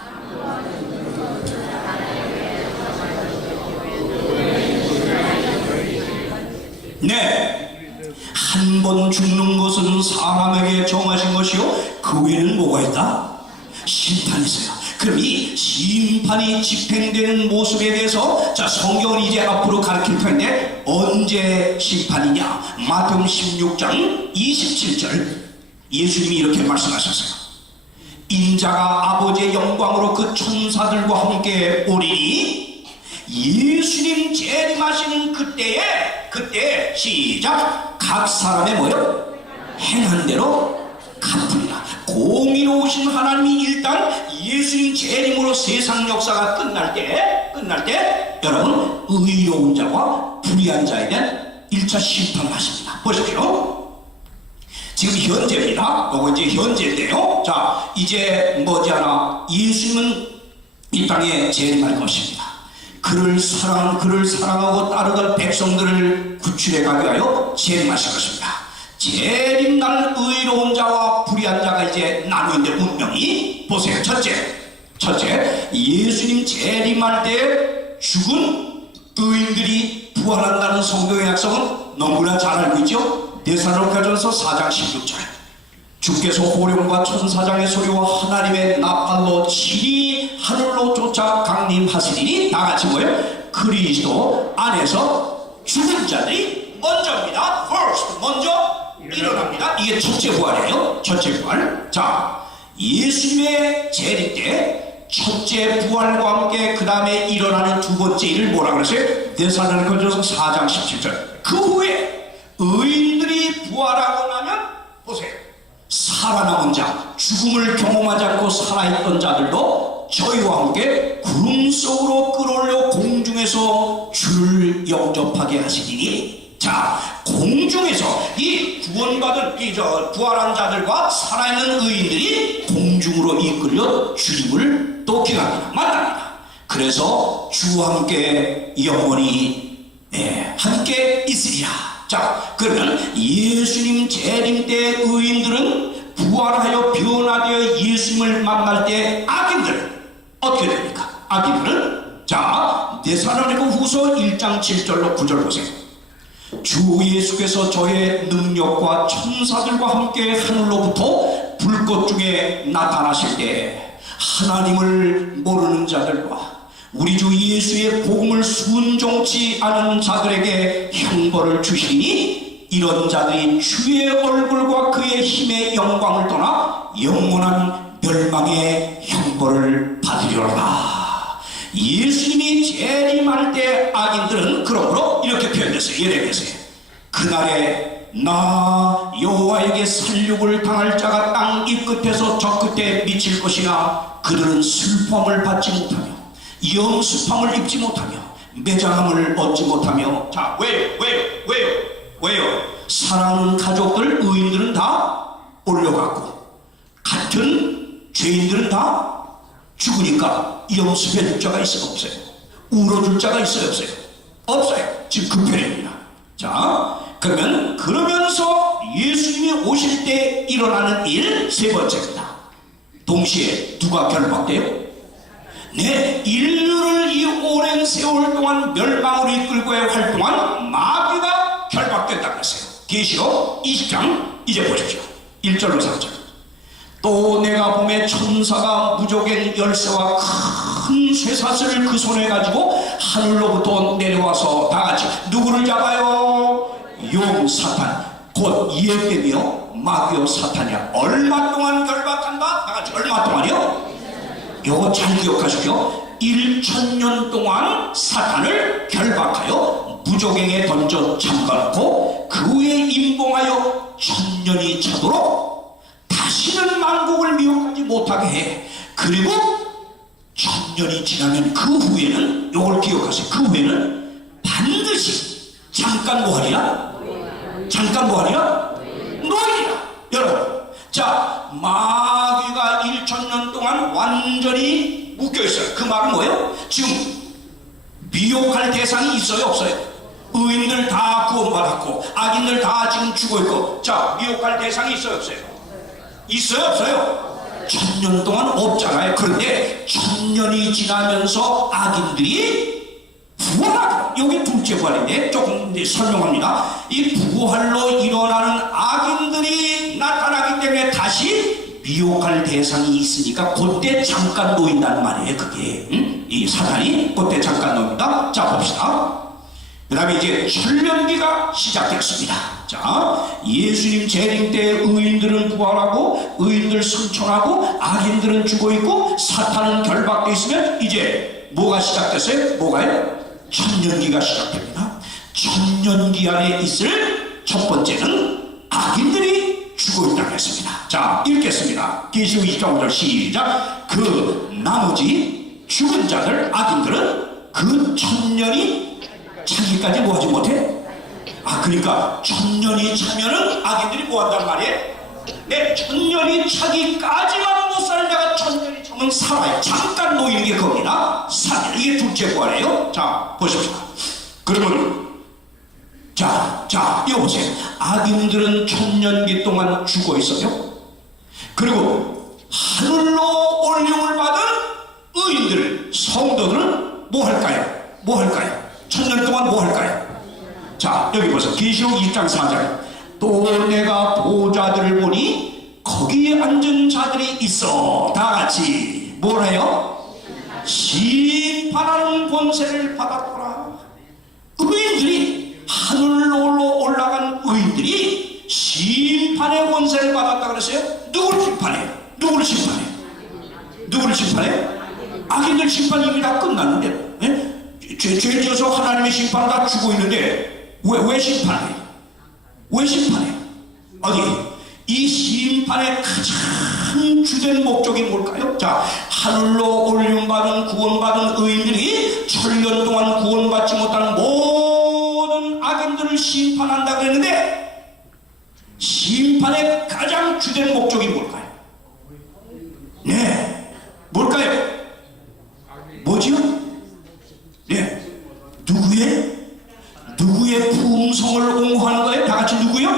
네, 한 번 죽는 것은 사람에게 정하신 것이요 그 외에는 뭐가 있다? 그럼 이 심판이 집행되는 모습에 대해서 자, 성경은 이제 앞으로 가르칠 텐데 언제 심판이냐? 마태복음 16장 27절 예수님이 이렇게 말씀하셨어요. 인자가 아버지의 영광으로 그 천사들과 함께 오리니 예수님 재림하시는 그때에 시작 각 사람의 뭐요? 행한 대로 갚으리라. 공의로우신 하나님이 일단 예수님 재림으로 세상 역사가 끝날 때 여러분 의로운 자와 불의한 자에 대한 1차 심판을 하십니다. 보십시오. 지금 현재입니다. 요거 이제 현재인데요. 자, 이제 머지않아 예수님은 이 땅에 재림할 것입니다. 그를 사랑하고 따르던 백성들을 구출해 가기 위하여 재림하실 것입니다. 재림날 의로운 자와 불의한 자가 이제 나누는데 분명히 보세요. 첫째 예수님 재림할 때 죽은 의인들이 부활한다는 성경의 약속은 너무나 잘 알고 있죠. 데살로니가전서 4장 16절 주께서 호령과 천사장의 소리와 하나님의 나팔로 친히 하늘로 쫓아 강림하시리니 다같이 뭐예요? 그리스도 안에서 죽은 자들이 먼저입니다. first 먼저 일어납니다. 이게 첫째 부활이에요. 첫째 부활. 자, 예수님의 재림 때 첫째 부활과 함께 그 다음에 일어나는 두 번째 일을 뭐라 그랬어요? 데살로니가전서 4장 17절 그 후에 의인들이 부활하고 나면 보세요. 살아남은 자, 죽음을 경험하지 않고 살아있던 자들도 저희와 함께 구름 속으로 끌어올려 공중에서 주를 영접하게 하시리니 자, 공중에서 이 구원받은 부활한 자들과 살아있는 의인들이 공중으로 이끌려 주님을 또 기다립니다. 만납니다. 그래서 주와 함께 영원히 함께 있으리라. 자, 그러면 예수님 재림 때 의인들은 부활하여 변화되어 예수님을 만날 때 악인들 어떻게 됩니까? 악인들은 자, 데살로니가 후서 1장 7절로 9절 보세요. 주 예수께서 저의 능력과 천사들과 함께 하늘로부터 불꽃 중에 나타나실 때 하나님을 모르는 자들과 우리 주 예수의 복음을 순종치 않은 자들에게 형벌을 주시니 이런 자들이 주의 얼굴과 그의 힘의 영광을 떠나 영원한 멸망의 형벌을 받으리로다. 예수님이 재림할 때 악인들은 그러므로 이렇게 표현됐어요. 예레미야서에 그날에 나 여호와에게 살육을 당할 자가 땅 이 끝에서 저 끝에 미칠 것이나 그들은 슬픔을 받지 못하며 영습함을 입지 못하며 매장함을 얻지 못하며 자, 왜요? 사랑하는 가족들 의인들은 다 올려갔고 같은 죄인들은 다 죽으니까 영습해 줄 자가 있어요? 없어요? 울어줄 자가 있어요? 없어요? 없어요. 지금 그 편입니다. 자, 그러면서 예수님이 오실 때 일어나는 일 세 번째입니다. 동시에 누가 결박돼요? 네, 인류를 이 오랜 세월 동안 멸망으로 이끌고 활동한 마귀가 결박된다고 했어요. 계시록 20장 이제 보십시오. 1절로 3절 또 내가 보매 천사가 무적의 열쇠와 큰 쇠사슬을 그 손에 가지고 하늘로부터 내려와서 다같이 누구를 잡아요? 용 사탄 곧 이에게며 마귀요 사탄이야. 얼마 동안 결박한다? 다같이 얼마 동안이요? 요거 잘 기억하십시오. 1000년 동안 사탄을 결박하여 무조갱에 던져 잠가놓고 그 후에 임봉하여 1000년이 차도록 다시는 만국을 미혹하지 못하게 해. 그리고 1000년이 지나면 그 후에는 요걸 기억하세요. 그 후에는 반드시 잠깐 뭐하리라? 노예리라. 여러분, 자, 마귀가 1000년 동안 완전히 묶여있어요. 그 말은 뭐예요? 지금 미혹할 대상이 있어요? 없어요? 의인들 다 구원받았고 악인들 다 지금 죽어있고 자, 미혹할 대상이 있어요? 없어요? 있어요? 없어요? 1000년 동안 없잖아요. 그런데 1000년이 지나면서 악인들이 부활하고, 여기 둘째 부활인데 조금 설명합니다. 이 부활로 일어나는 악인들이 나타나기 때문에 다시 미혹할 대상이 있으니까 그때 잠깐 놓인다는 말이에요. 그게 이 사탄이 그때 잠깐 놓입니다. 자, 봅시다. 그 다음에 이제 천년기가 시작됐습니다. 자, 예수님 재림 때 의인들은 부활하고 의인들 승천하고 악인들은 죽어있고 사탄은 결박되어 있으면 이제 뭐가 시작됐어요? 뭐가요? 천년기가 시작됩니다. 천년기 안에 있을 첫 번째는 악인들이 죽어있다고 했습니다. 자, 읽겠습니다. 계시록 20장 5절 시작. 그 나머지 죽은 자들 악인들은 그 천년이 차기까지 뭐하지 못해? 그러니까 천년이 차면은 악인들이 뭐한단 말이에요? 네, 천년이 차기까지만 못 살다가 천년이 차면 살아요. 잠깐 놓이는 게 겁니다. 이게 둘째 부활이에요. 자, 보십시오. 그러면 자, 이거 보세요. 악인들은 천년기 동안 죽어 있어요. 그리고 하늘로 올림을 받은 의인들, 성도들은 뭐 할까요? 뭐 할까요? 천년 동안 뭐 할까요? 자, 여기 보세요. 계시록 20장 4절. 또 내가 보좌들을 보니 거기에 앉은 자들이 있어. 다 같이 뭘 해요? 심판하는 권세를 받았더라. 의인들이 하늘로 올라간 의인들이 심판의 권세를 받았다 그랬어요. 누구를 심판해요? 누구를 심판해요? 누구를 심판해요? 악인들 심판이 이미 다 끝났는데, 예? 죄 지어서 하나님의 심판을 다 주고 있는데 왜 심판해? 왜 심판해? 어디? 이 심판의 가장 주된 목적이 뭘까요? 자, 하늘로 올림받은 구원받은 의인들이 천년 동안 구원받지 못하는 모든 악인들을 심판한다 그랬는데 심판의 가장 주된 목적이 뭘까요? 네, 뭘까요? 뭐지요? 네, 누구의 품성을 옹호하는 거예요? 다 같이 누구요?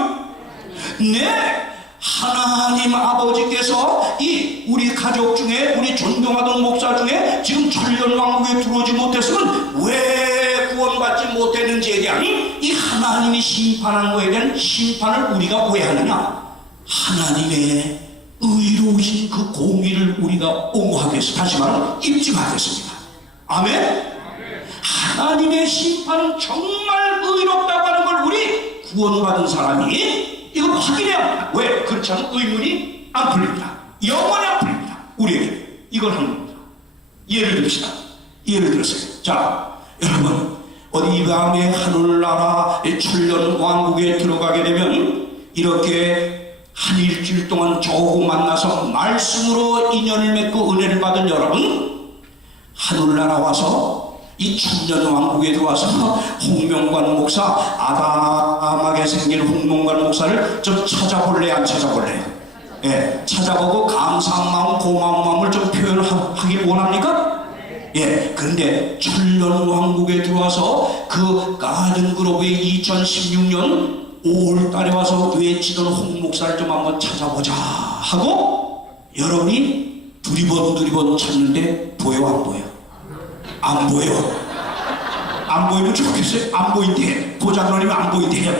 네, 하나님 아버지께서 이 우리 가족 중에 우리 존경하던 목사 중에 지금 천년왕국에 들어오지 못했으면 왜 구원받지 못했는지에 대한 이 하나님이 심판한 거에 대한 심판을 우리가 왜 하느냐? 하나님의 의로우신 그 공의를 우리가 옹호하기 위해서, 다시 말하면 입증하겠습니다. 아멘? 하나님의 심판은 정말 의롭다고 하는 걸 우리 구원받은 사람이 이거 확인해야 합니다. 왜? 그렇지 않으면 의문이 안 풀립니다. 영원히 안 풀립니다. 우리에게 이걸 하는 겁니다. 예를 듭시다. 예를 들었어요. 자, 여러분, 어디 이 밤에 하늘나라의 천년 왕국에 들어가게 되면 이렇게 한 일주일 동안 저하고 만나서 말씀으로 인연을 맺고 은혜를 받은 여러분, 하늘나라 와서 이 천년 왕국에 들어와서 홍명관 목사, 아담하게 생긴 홍명관 목사를 좀 찾아볼래, 안 찾아볼래요? 예, 찾아보고 감사한 마음, 고마운 마음을 좀 표현하길 원합니까? 예, 그런데 천년 왕국에 들어와서 그 가든그룹의 2016년 5월달에 와서 외치던 홍 목사를 좀 한번 찾아보자 하고 여러분이 두리번 찾는데 보여, 안 보여? 안 보여. 안 보이면 좋겠어요? 안 보인대. 보자 그러면 안 보인대요.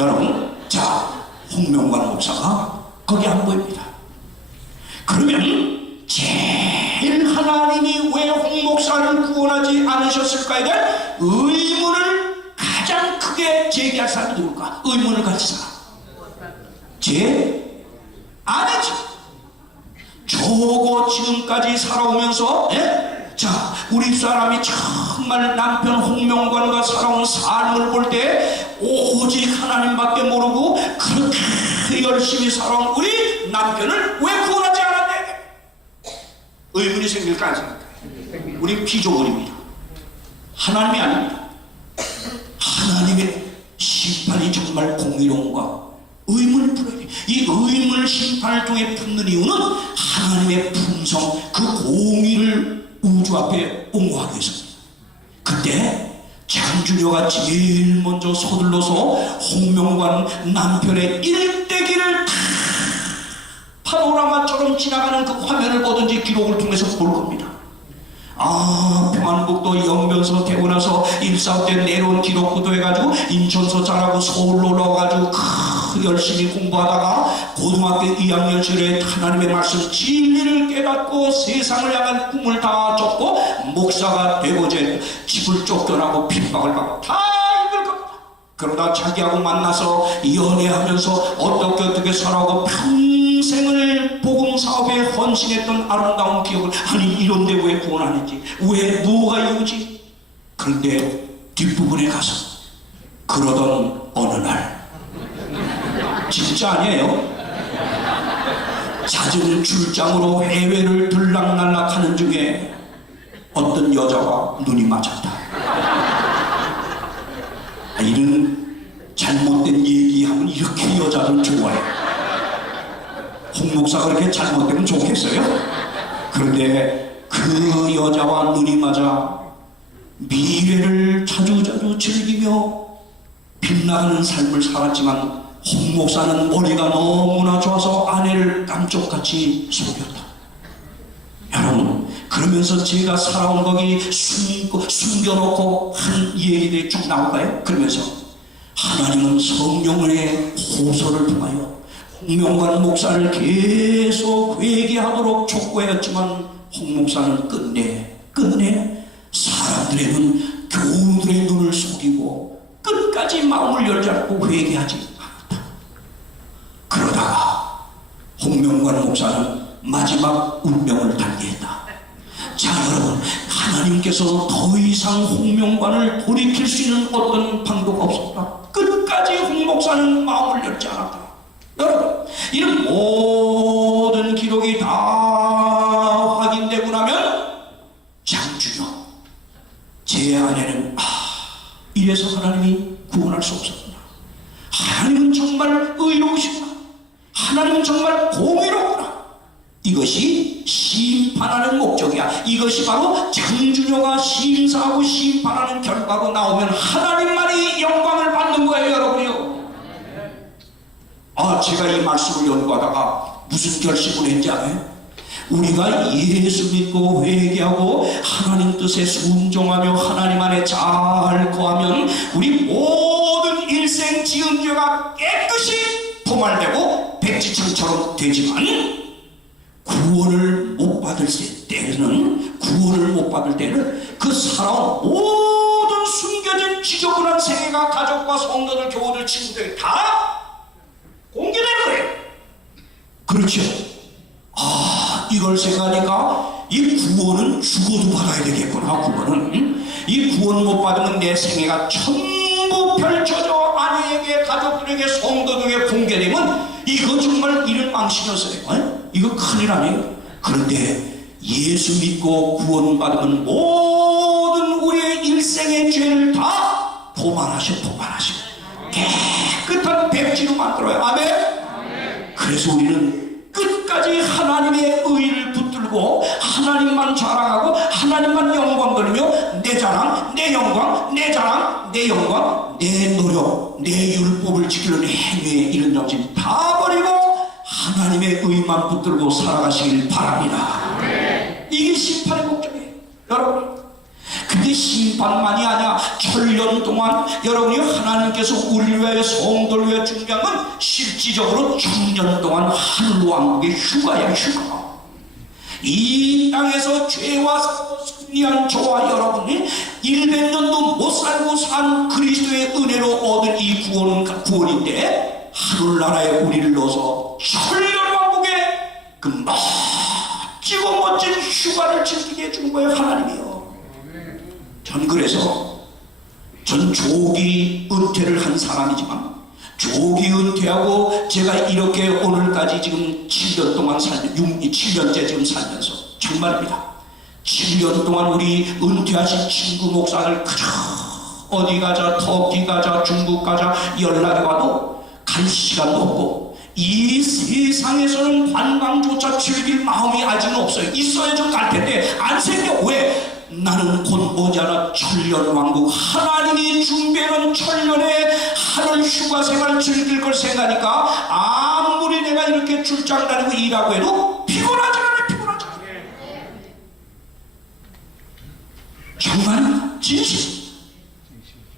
여러분, 자, 홍명관 목사가 거기 안 보입니다. 그러면 제일 하나님이 왜 홍 목사를 구원하지 않으셨을까에 대한 의문을 가장 크게 제기할 사람이 누굴까? 의문을 가진 사람. 제 아내죠. 저거 지금까지 살아오면서, 예? 자, 우리 사람이 정말 남편 홍명관과 살아온 삶을 볼 때 오직 하나님밖에 모르고 그렇게 열심히 살아온 우리 남편을 왜 구원하지 않았대? 의문이 생길까 안 생길까요? 우리 피조물입니다. 하나님이 아닙니다. 하나님의 심판이 정말 공의로운가? 의문을 풀어야 돼. 이 의문을 심판을 통해 품는 이유는 하나님의 품성, 그 공의를 우주 앞에 옹호하기 위해서입니다. 그때 장준효가 제일 먼저 서둘러서 홍명관 남편의 일대기를 다 파노라마처럼 지나가는 그 화면을 보든지 기록을 통해서 볼 겁니다. 평안북도 영변서 되고 나서 145때 내려온 기록부터 해가지고 인천서 자라고 서울로 올라와가지고 열심히 공부하다가 고등학교 2학년 시절에 하나님의 말씀 진리를 깨닫고 세상을 향한 꿈을 다 접고 목사가 되고자 집을 쫓겨나고 핍박을 받고 다 힘들 겁니다. 그러다 자기하고 만나서 연애하면서 어떻게 살아가고 평생을 복음 사업에 헌신했던 아름다운 기억을, 아니 이런데 왜 구원 안 했지? 왜 뭐가 이유지? 그런데 뒷부분에 가서 그러던 어느 날, 진짜 아니에요, 잦은 출장으로 해외를 들락날락하는 중에 어떤 여자와 눈이 맞았다. 이런 잘못된 얘기하면 이렇게 여자를 좋아해. 홍 목사가 그렇게 잘못되면 좋겠어요? 그런데 그 여자와 눈이 맞아 미래를 자주자주 즐기며 빛나는 삶을 살았지만 홍 목사는 머리가 너무나 좋아서 아내를 깜짝같이 속였다. 여러분, 그러면서 제가 살아온 거기 숨겨놓고 한 얘기들이 쭉 나올까요? 그러면서 하나님은 성령의 호소를 통하여 홍명관 목사를 계속 회개하도록 촉구하였지만 홍 목사는 끝내 사람들의 눈, 교우들의 눈을 속이고 끝까지 마음을 열지 않고 회개하지 않았다. 그러다가 홍명관 목사는 마지막 운명을 달리했다. 자, 여러분, 하나님께서 더 이상 홍명관을 돌이킬 수 있는 어떤 방도가 없었다. 끝까지 홍 목사는 마음을 열지 않았다. 여러분, 이런 모든 기록이 다 확인되고 나면 장주여, 제 아내는 이래서 하나님이 구원할 수 없었구나. 하나님은 정말 의로우시구나. 하나님은 정말 공의롭구나. 이것이 심판하는 목적이야. 이것이 바로 장준효가 심사하고 심판하는 결과로 나오면 하나님만이 영광을 받는 거예요, 여러분이요. 제가 이 말씀을 연구하다가 무슨 결심을 했지 않아요? 우리가 예수 믿고 회개하고 하나님 뜻에 순종하며 하나님 안에 잘 거하면 우리 모든 일생 지은 죄가 깨끗이 도말되고 백지창처럼 되지만 구원을 못 받을 때는 그 살아온 모든 숨겨진 지저분한 생애가 가족과 성도들, 교우들, 친구들 다 공개된 거예요. 그렇죠? 이걸 생각하니까 이 구원은 죽어도 받아야 되겠구나. 이 구원 못 받으면 내 생애가 전부 펼쳐져 아내에게, 가족들에게, 성도들에게 공개되면 이거 정말 이런 망신이었어요. 이거 큰일 아니에요. 그런데 예수 믿고 구원 받으면 모든 우리의 일생의 죄를 다 포만하셔. 깨끗한 백지로 만들어요. 아멘. 그래서 우리는 끝까지 하나님의 의를 붙들고 하나님만 자랑하고 하나님만 영광 돌리며 내 자랑, 내 영광, 내 자랑, 내 영광, 내 노력, 내 율법을 지키는 행위에 이런 정신 다 버리고 하나님의 의만 붙들고 살아가시길 바랍니다. 이게 심판의 목적이에요, 여러분. 근데 심판만이 아니야. 천년 동안 여러분이 하나님께서 우리를 위하여 성도를 위하여 준비한 건 실질적으로 천년 동안 하늘왕국의 휴가야, 휴가. 이 땅에서 죄와 승리한 저와 여러분이 100년도 못 살고 산 그리스도의 은혜로 얻은 이 구원인데 하늘나라에 우리를 넣어서 천년왕국의 그 멋지고 멋진 휴가를 즐기게 해준 거예요, 하나님이요. 전 조기 은퇴를 한 사람이지만 조기 은퇴하고 제가 이렇게 오늘까지 지금 7년 동안 7년째 지금 살면서 정말입니다. 7년 동안 우리 은퇴하신 친구 목사들 그저 어디 가자, 터키 가자, 중국 가자 연락이 와도 갈 시간도 없고 이 세상에서는 관광조차 즐길 마음이 아직은 없어요. 있어야 좀 갈 텐데 안 생겨. 왜? 나는 곧 머지않아 천년왕국 하나님이 준비해놓은 천년의 하늘 휴가 생활 즐길 걸 생각하니까 아무리 내가 이렇게 출장 다니고 일하고 해도 피곤하지 않아. 정말 진심.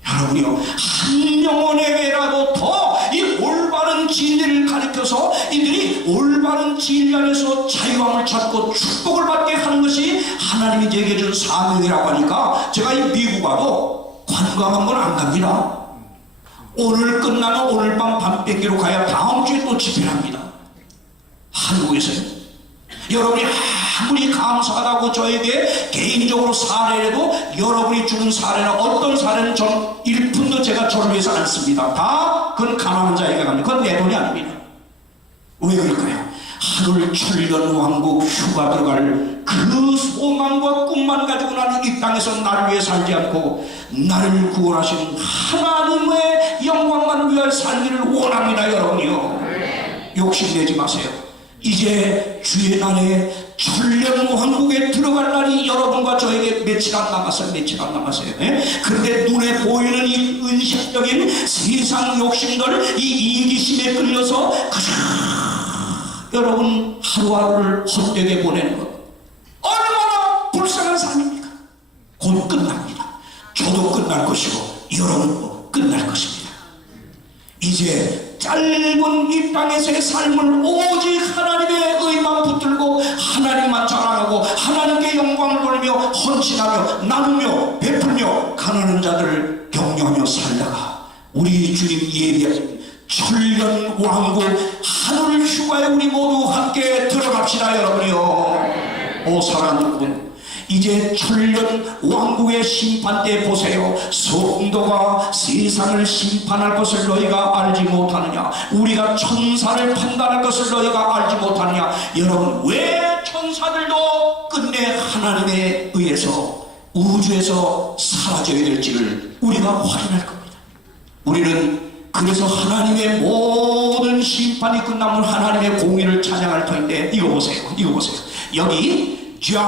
여러분이요, 한 영혼에게라도 더 이 올바른 이들이 올바른 진리안에서 자유함을 찾고 축복을 받게 하는 것이 하나님이 제게 준 사명이라고 하니까 제가 이 미국 와도 관광 한 번 안 갑니다. 오늘 끝나면 오늘 밤 뺏기로 가야 다음 주에 또 집회를 합니다. 한국에서요. 여러분이 아무리 감사하다고 저에게 개인적으로 사례라도 여러분이 주는 사례나 어떤 사례는 전 1푼도 제가 저를 위해서 안 씁니다. 다 그건 가난한 자에게 갑니다. 그건 내 돈이 아닙니다. 왜 그럴까요? 하늘 천년 왕국 휴가 들어갈 그 소망과 꿈만 가지고 나는 이 땅에서 나를 위해 살지 않고 나를 구원하신 하나님의 영광만을 위하여 살기를 원합니다. 여러분이요, 욕심내지 마세요. 이제 주의 날에 천년 왕국에 들어갈 날이 여러분과 저에게 며칠 안 남았어요. 며칠 안 남았어요. 그런데 눈에 보이는 이 은식적인 세상 욕심들, 이 이기심에 끌려서 여러분 하루하루를 헛되게 보내는 것, 얼마나 불쌍한 삶입니까? 곧 끝납니다. 저도 끝날 것이고 여러분도 끝날 것입니다. 이제 짧은 이 땅에서의 삶을 오직 하나님의 의만 붙들고 하나님만 자랑하고 하나님께 영광을 돌리며 헌신하며 나누며 베풀며 가난한 자들을 격려하며 살다가 우리 주님 예비하신 천년 왕국 하늘 휴가에 우리 모두 함께 들어갑시다. 여러분이요, 오 사랑하는 여러분, 이제 천년 왕국의 심판 때 보세요. 성도가 세상을 심판할 것을 너희가 알지 못하느냐? 우리가 천사를 판단할 것을 너희가 알지 못하느냐? 여러분, 왜 천사들도 끝내 하나님에 의해서 우주에서 사라져야 될지를 우리가 확인할 겁니다. 우리는 그래서 하나님의 모든 심판이 끝나면 하나님의 공의를 찬양할 터인데, 이거 보세요. 이거 보세요. 여기 존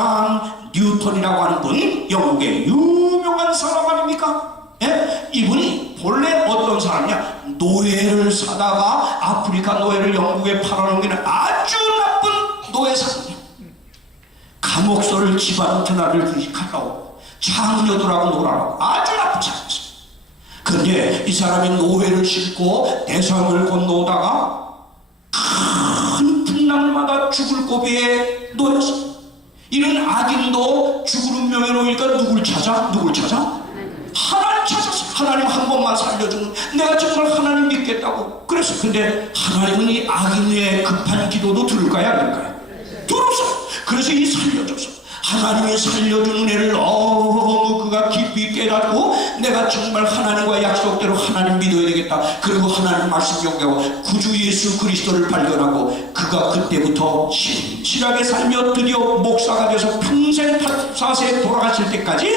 뉴턴이라고 하는 분, 영국의 유명한 사람 아닙니까? 예? 이분이 본래 어떤 사람이냐? 노예를 사다가 아프리카 노예를 영국에 팔아넘기는 아주 나쁜 노예사입니다. 감옥소를 집안 드나를 갔다 오고 장녀들하고 놀아라고 아주 나쁜 사람이었습니다. 그런데 이 사람이 노예를 싣고 대서양을 건너오다가 큰 풍랑마다 죽을 고비에 놓였습니다. 이런 악인도 죽을 운명에 놓이니까 누굴 찾아? 누굴 찾아? 하나님 찾았어. 하나님 한 번만 살려주면 내가 정말 하나님 믿겠다고 그랬어. 근데 하나님은 이 악인의 급한 기도도 들을까요? 안 들을까요? 들었어. 그래서 이 살려줬어. 하나님이 살려준 은혜를 너무 그가 깊이 깨닫고 내가 정말 하나님과 약속대로 하나님 믿어야 되겠다. 그리고 하나님 말씀 경배하고 구주 예수 그리스도를 발견하고 그가 그때부터 신실하게 살며 드디어 목사가 돼서 평생 84세에 돌아가실 때까지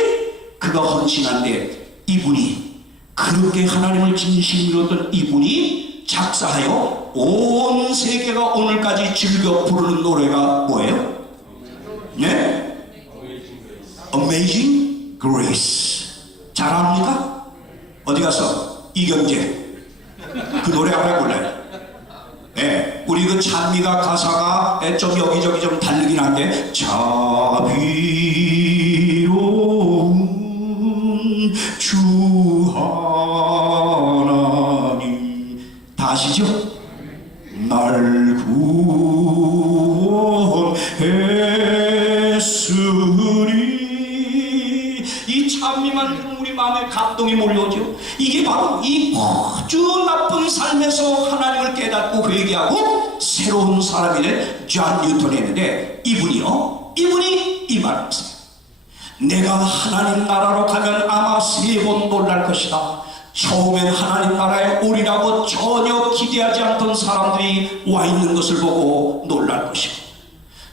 그가 헌신한데, 이분이 그렇게 하나님을 진심으로 믿었던 이분이 작사하여 온 세계가 오늘까지 즐겨 부르는 노래가 뭐예요? 네? Amazing Grace. 잘 압니까? 어디 가서 이경재 그 노래 알아요? 몰라요? 예, 우리 그 찬미가 가사가 좀 여기저기 좀 다르긴 한데, 자비로운 주 하나님, 다 아시죠? 날 구원했으니, 이 찬미만 들으면 우리 마음에 감동이 몰려오죠. 이게 바로 이 아주 나쁜 삶에서 하나님을 깨닫고 회개하고 새로운 사람이 된 존 뉴턴이 있는데, 이분이 이 말을 했어요. 내가 하나님 나라로 가면 아마 3번 놀랄 것이다. 처음엔 하나님 나라에 오리라고 전혀 기대하지 않던 사람들이 와 있는 것을 보고 놀랄 것이고,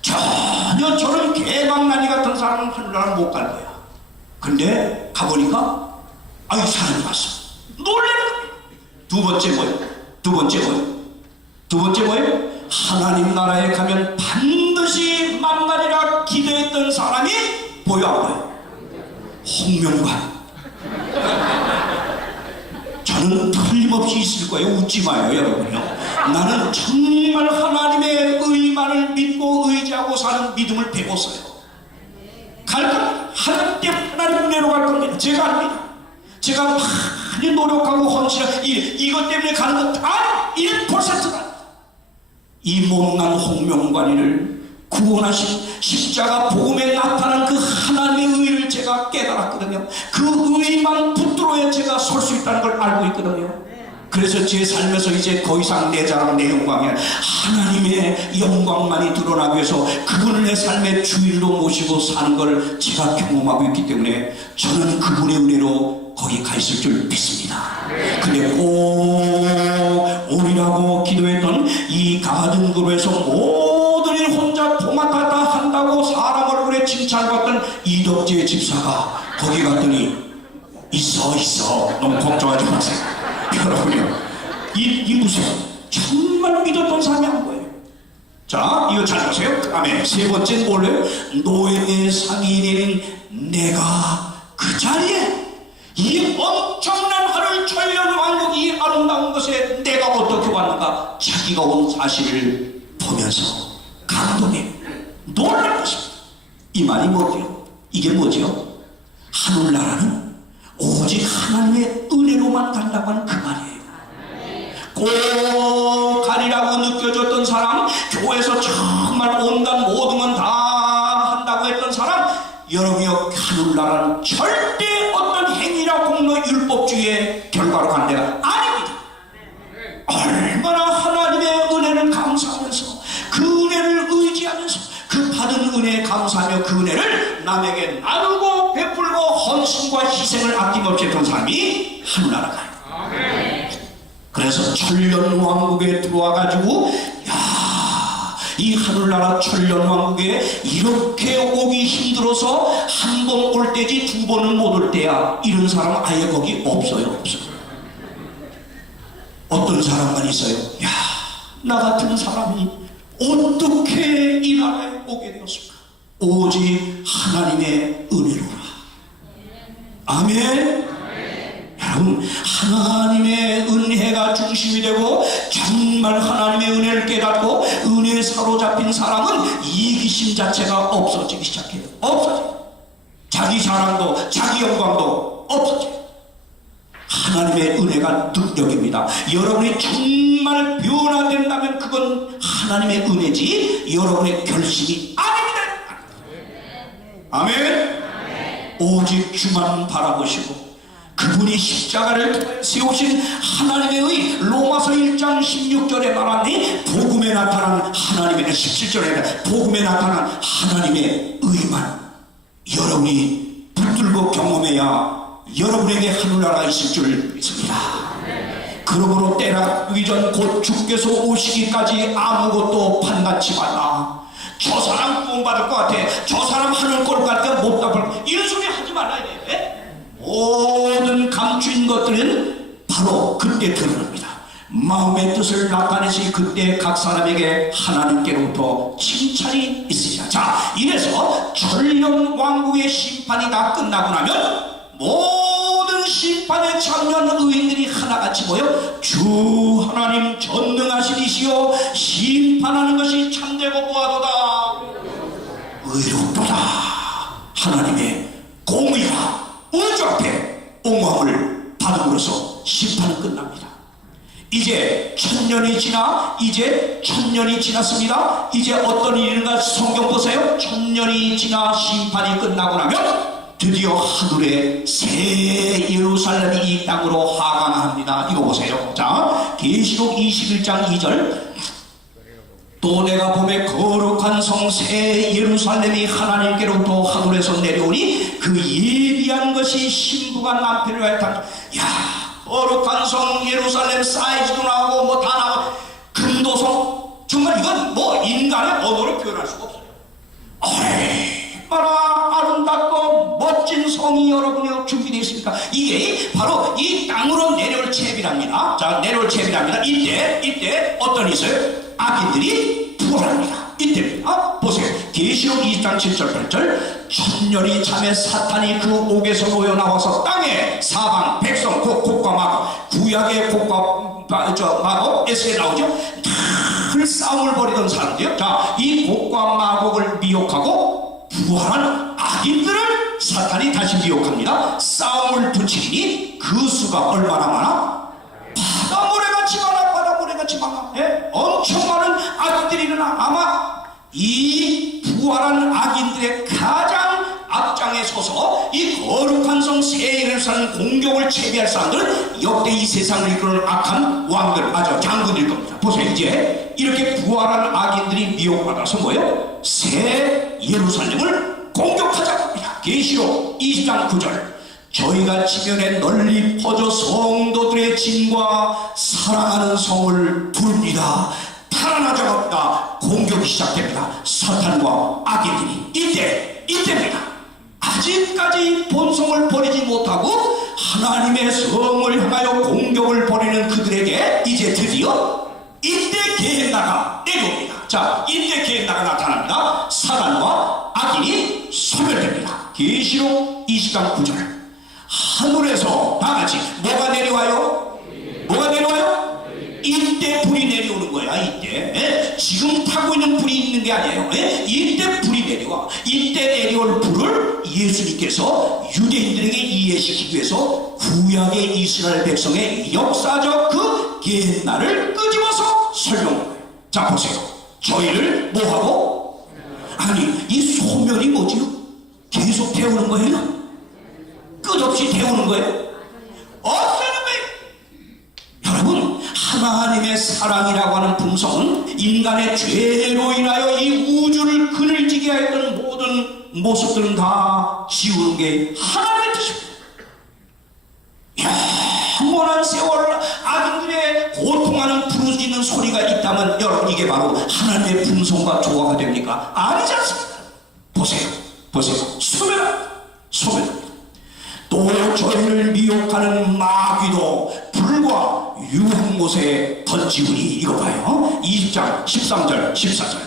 전혀 저런 개망나니 같은 사람은 하늘나라 못 갈 거야. 근데 가보니까 아이 사람이 왔어. 놀라는 거예요. 두 번째 뭐예요? 하나님 나라에 가면 반드시 만나리라 기대했던 사람이 보여 안 보여? 홍명관. 저는 틀림없이 있을 거예요. 웃지 마요, 여러분요. 나는 정말 하나님의 의만을 믿고 의지하고 사는 믿음을 배웠어요. 갈 겁니다. 하나님 때문에 하나님 은혜로 갈 겁니다. 제가 압니다. 제가 많이 노력하고 헌신하고 이것 때문에 가는 것 단 1%다. 이 못난 홍명관이를 구원하신 십자가 복음에 나타난 그 하나님의 의를 제가 깨달았거든요. 그 의만 붙들어야 제가 설 수 있다는 걸 알고 있거든요. 그래서 제 삶에서 이제 더 이상 내 자랑, 내 영광이 아니라 하나님의 영광만이 드러나기 위해서 그분을 내 삶의 주인으로 모시고 사는 걸 제가 경험하고 있기 때문에 저는 그분의 은혜로 거기 가 있을 줄 믿습니다. 근데 꼭 오리라고 기도했던 이 가든그룹에서 모든 일 혼자 도맡았다 한다고 사람 얼굴에 칭찬받던 이덕재 집사가 거기 갔더니 있어 너무 걱정하지 마세요. 여러분요, 이 무슨 정말 믿었던 사람이 한 거예요. 자, 이거 잘 보세요. 아멘. 세 번째는 뭘래요? 노예의 상이 내린 내가 그 자리에 이 엄청난 하늘 천년 왕국 이 아름다운 것에 내가 어떻게 왔는가 자기가 온 사실을 보면서 감동해 놀랄 것입니다. 이 말이 뭐죠? 이게 뭐죠? 하늘나라는 오직 하나님의 은혜로만 간다고 하는 그 말이에요. 꼭 가리라고 느껴졌던 사람, 교회에서 정말 온갖 모든 건 다 한다고 했던 사람, 여러분이요, 하늘나라는 절대 어떤 행위나 공로 율법주의의 결과로 가는 데가 아닙니다. 얼마나 하나님의 은혜를 감사하면서 그 은혜를 의지하면서 그 받은 은혜에 감사하며 그 은혜를 남에게 나누고 베풀고 헌신과 희생을 아낌없이 했던 사람이 하늘나라 가요. 그래서 천년왕국에 들어와가지고 이 하늘나라 천년왕국에 이렇게 오기 힘들어서 한 번 올 때지 두 번은 못 올 때야, 이런 사람은 아예 거기 없어요. 어떤 사람만 있어요. 나 같은 사람이 어떻게 이 나라에 오게 되었을까? 오직 하나님의 은혜로라. 아멘. 여러분, 하나님의 은혜가 중심이 되고 정말 하나님의 은혜를 깨닫고 은혜에 사로잡힌 사람은 이기심 자체가 없어지기 시작해요. 없어져요. 자기 자랑도 자기 영광도 없어져요. 하나님의 은혜가 능력입니다. 여러분이 정말 변화된다면 그건 하나님의 은혜지 여러분의 결심이 아닙니다. 아멘. 오직 주만 바라보시고 그분이 십자가를 세우신 하나님의 의, 로마서 1장 16절에 말하니 복음에 나타난 하나님의, 17절에 복음에 나타난 하나님의 의만 여러분이 붙들고 경험해야 여러분에게 하늘나라가 있을 줄 믿습니다. 그러므로 때가 이전 곧 주께서 오시기까지 아무것도 판단치 말라. 저 사람 구원받을 것 같아, 저 사람 하늘 꼴 같아, 못 답을, 이런 소리 하지 말아야 돼. 모든 감추인 것들은 바로 그때 드러납니다. 마음의 뜻을 나타내시 그때 각 사람에게 하나님께로부터 칭찬이 있으시라. 자, 이래서 천년 왕국의 심판이 다 끝나고 나면 모든 심판에 참여한 의인들이 하나같이 모여 주 하나님 전능하신 이시여 심판하는 것이 참되고 보아도다 의롭도다. 하나님의 공의가 우주 앞에 옹호함을 받음으로써 심판은 끝납니다. 이제 천년이 지났습니다. 이제 어떤 일인가 성경 보세요. 천년이 지나 심판이 끝나고 나면 드디어 하늘에 새 예루살렘이 이 땅으로 하강합니다. 이거 보세요. 자, 계시록 21장 2절. 또 내가 보매 거룩한 성 새 예루살렘이 하나님께로부터 하늘에서 내려오니 그 예비한 것이 신부가 남편을 위하여 탄. 거룩한 성 예루살렘 사이즈도 나오고 뭐 다 나오고 금도성, 정말 이건 뭐 인간의 언어로 표현할 수가 없어요. 얼마나 아름답고 멋진 성이 여러분의 준비되어 있습니까? 이게 바로 이 땅으로 내려올 채비랍니다. 자, 내려올 채비랍니다. 이때 어떤 이 있어요? 악인들이 부활합니다. 이때입니다. 보세요. 계시록 2장 7절 8절. 천년이 참에 사탄이 그 옥에서 놓여 나와서 땅에 사방 백성 곡과 마곡, 구약의 곡과 마곡에서 나오죠. 늘 싸움을 벌이던 사람들이요. 자, 이 곡과 마곡을 미혹하고 부활한 악인들을 사탄이 다시 미혹합니다. 싸움을 붙이니 그 수가 얼마나 많아? 바다모래같이 많아. 엄청 많은 악인들 일어나 아마 이 부활한 악인들의 가장 앞장에 서서 이 거룩한 성 새 예루살렘 공격을 채비할 사람들은 역대 이 세상을 이끄는 악한 왕들, 장군일 겁니다. 보세요. 이제 이렇게 부활한 악인들이 미혹받아서 뭐예요? 새 예루살렘을 공격하자고 합니다. 계시록 20장 9절. 저희가 지면에 널리 퍼져 성도들의 진과 사랑하는 성을 부릅니다. 탈환하자고 합니다. 공격이 시작됩니다. 사탄과 악인들이 이때입니다. 아직까지 본성을 버리지 못하고 하나님의 성을 향하여 공격을 벌이는 그들에게 이제 드디어 이때 게헨나가 내려옵니다. 자, 이때 게헨나가 나타납니다. 사단과 악인이 소멸됩니다. 계시록 20장 9절. 하늘에서 다같이 뭐가 내려와요? 뭐가 내려와요? 이때 불이 내려오는 거야. 이때 지금 타고 있는 불이 있는 게 아니에요. 이때 불이 내려와. 이때 내려올 불을 예수님께서 유대인들에게 이해시키기 위해서 구약의 이스라엘 백성의 역사적 그 게헨나를 끄집어서 설명한 거예요. 자, 보세요. 저희를 뭐하고? 아니, 이 소멸이 뭐지요? 계속 태우는 거예요? 끝없이 태우는 거예요? 없애는 거예요. 여러분, 하나님의 사랑이라고 하는 품성은 인간의 죄로 인하여 이 우주를 그늘지게 했던 모든 모습들은 다 지우는 게 하나님의 뜻입니다. 영원한 세월 악인들의 고통하는 부르짖는 소리가 있다면 여러분, 이게 바로 하나님의 품성과 조화가 됩니까? 아니지 않습니까? 보세요. 소멸. 또 저희를 미혹하는 마귀도 불과 유황못에 던지우니, 이거 봐요. 20장 13절 14절.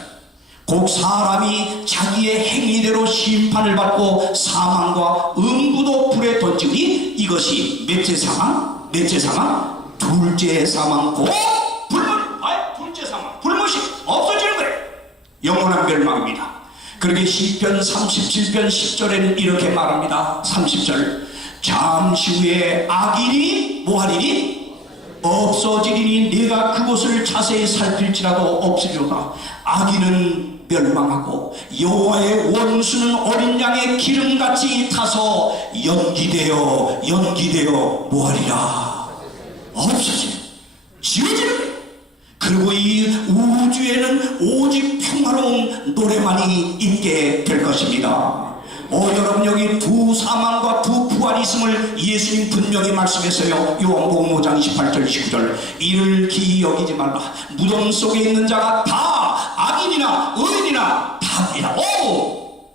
곧 사람이 자기의 행위대로 심판을 받고 사망과 음부도 불에 던지우니, 이것이 몇째 사망? 둘째 사망. 곧 둘째 사망, 불못이 없어지는 거예요. 영원한 멸망입니다. 그러게 시편 37편 10절에는 이렇게 말합니다. 30절. 잠시 후에 악인이 뭐하리니? 없어지리니 내가 그곳을 자세히 살필지라도 없으리로다. 악인은 멸망하고 여호와의 원수는 어린 양의 기름같이 타서 연기되어 뭐하리라? 없어지는, 지워지는 거예요. 그리고 이 우주에는 오직 평화로운 노래만이 있게 될 것입니다. 여러분, 여기 두 사망과 두 부활이 있음을 예수님 분명히 말씀했어요. 요한복음 5장 28절 19절. 이를 기이 여기지 말라. 무덤 속에 있는 자가 다 악인이나 의인이나 다니라.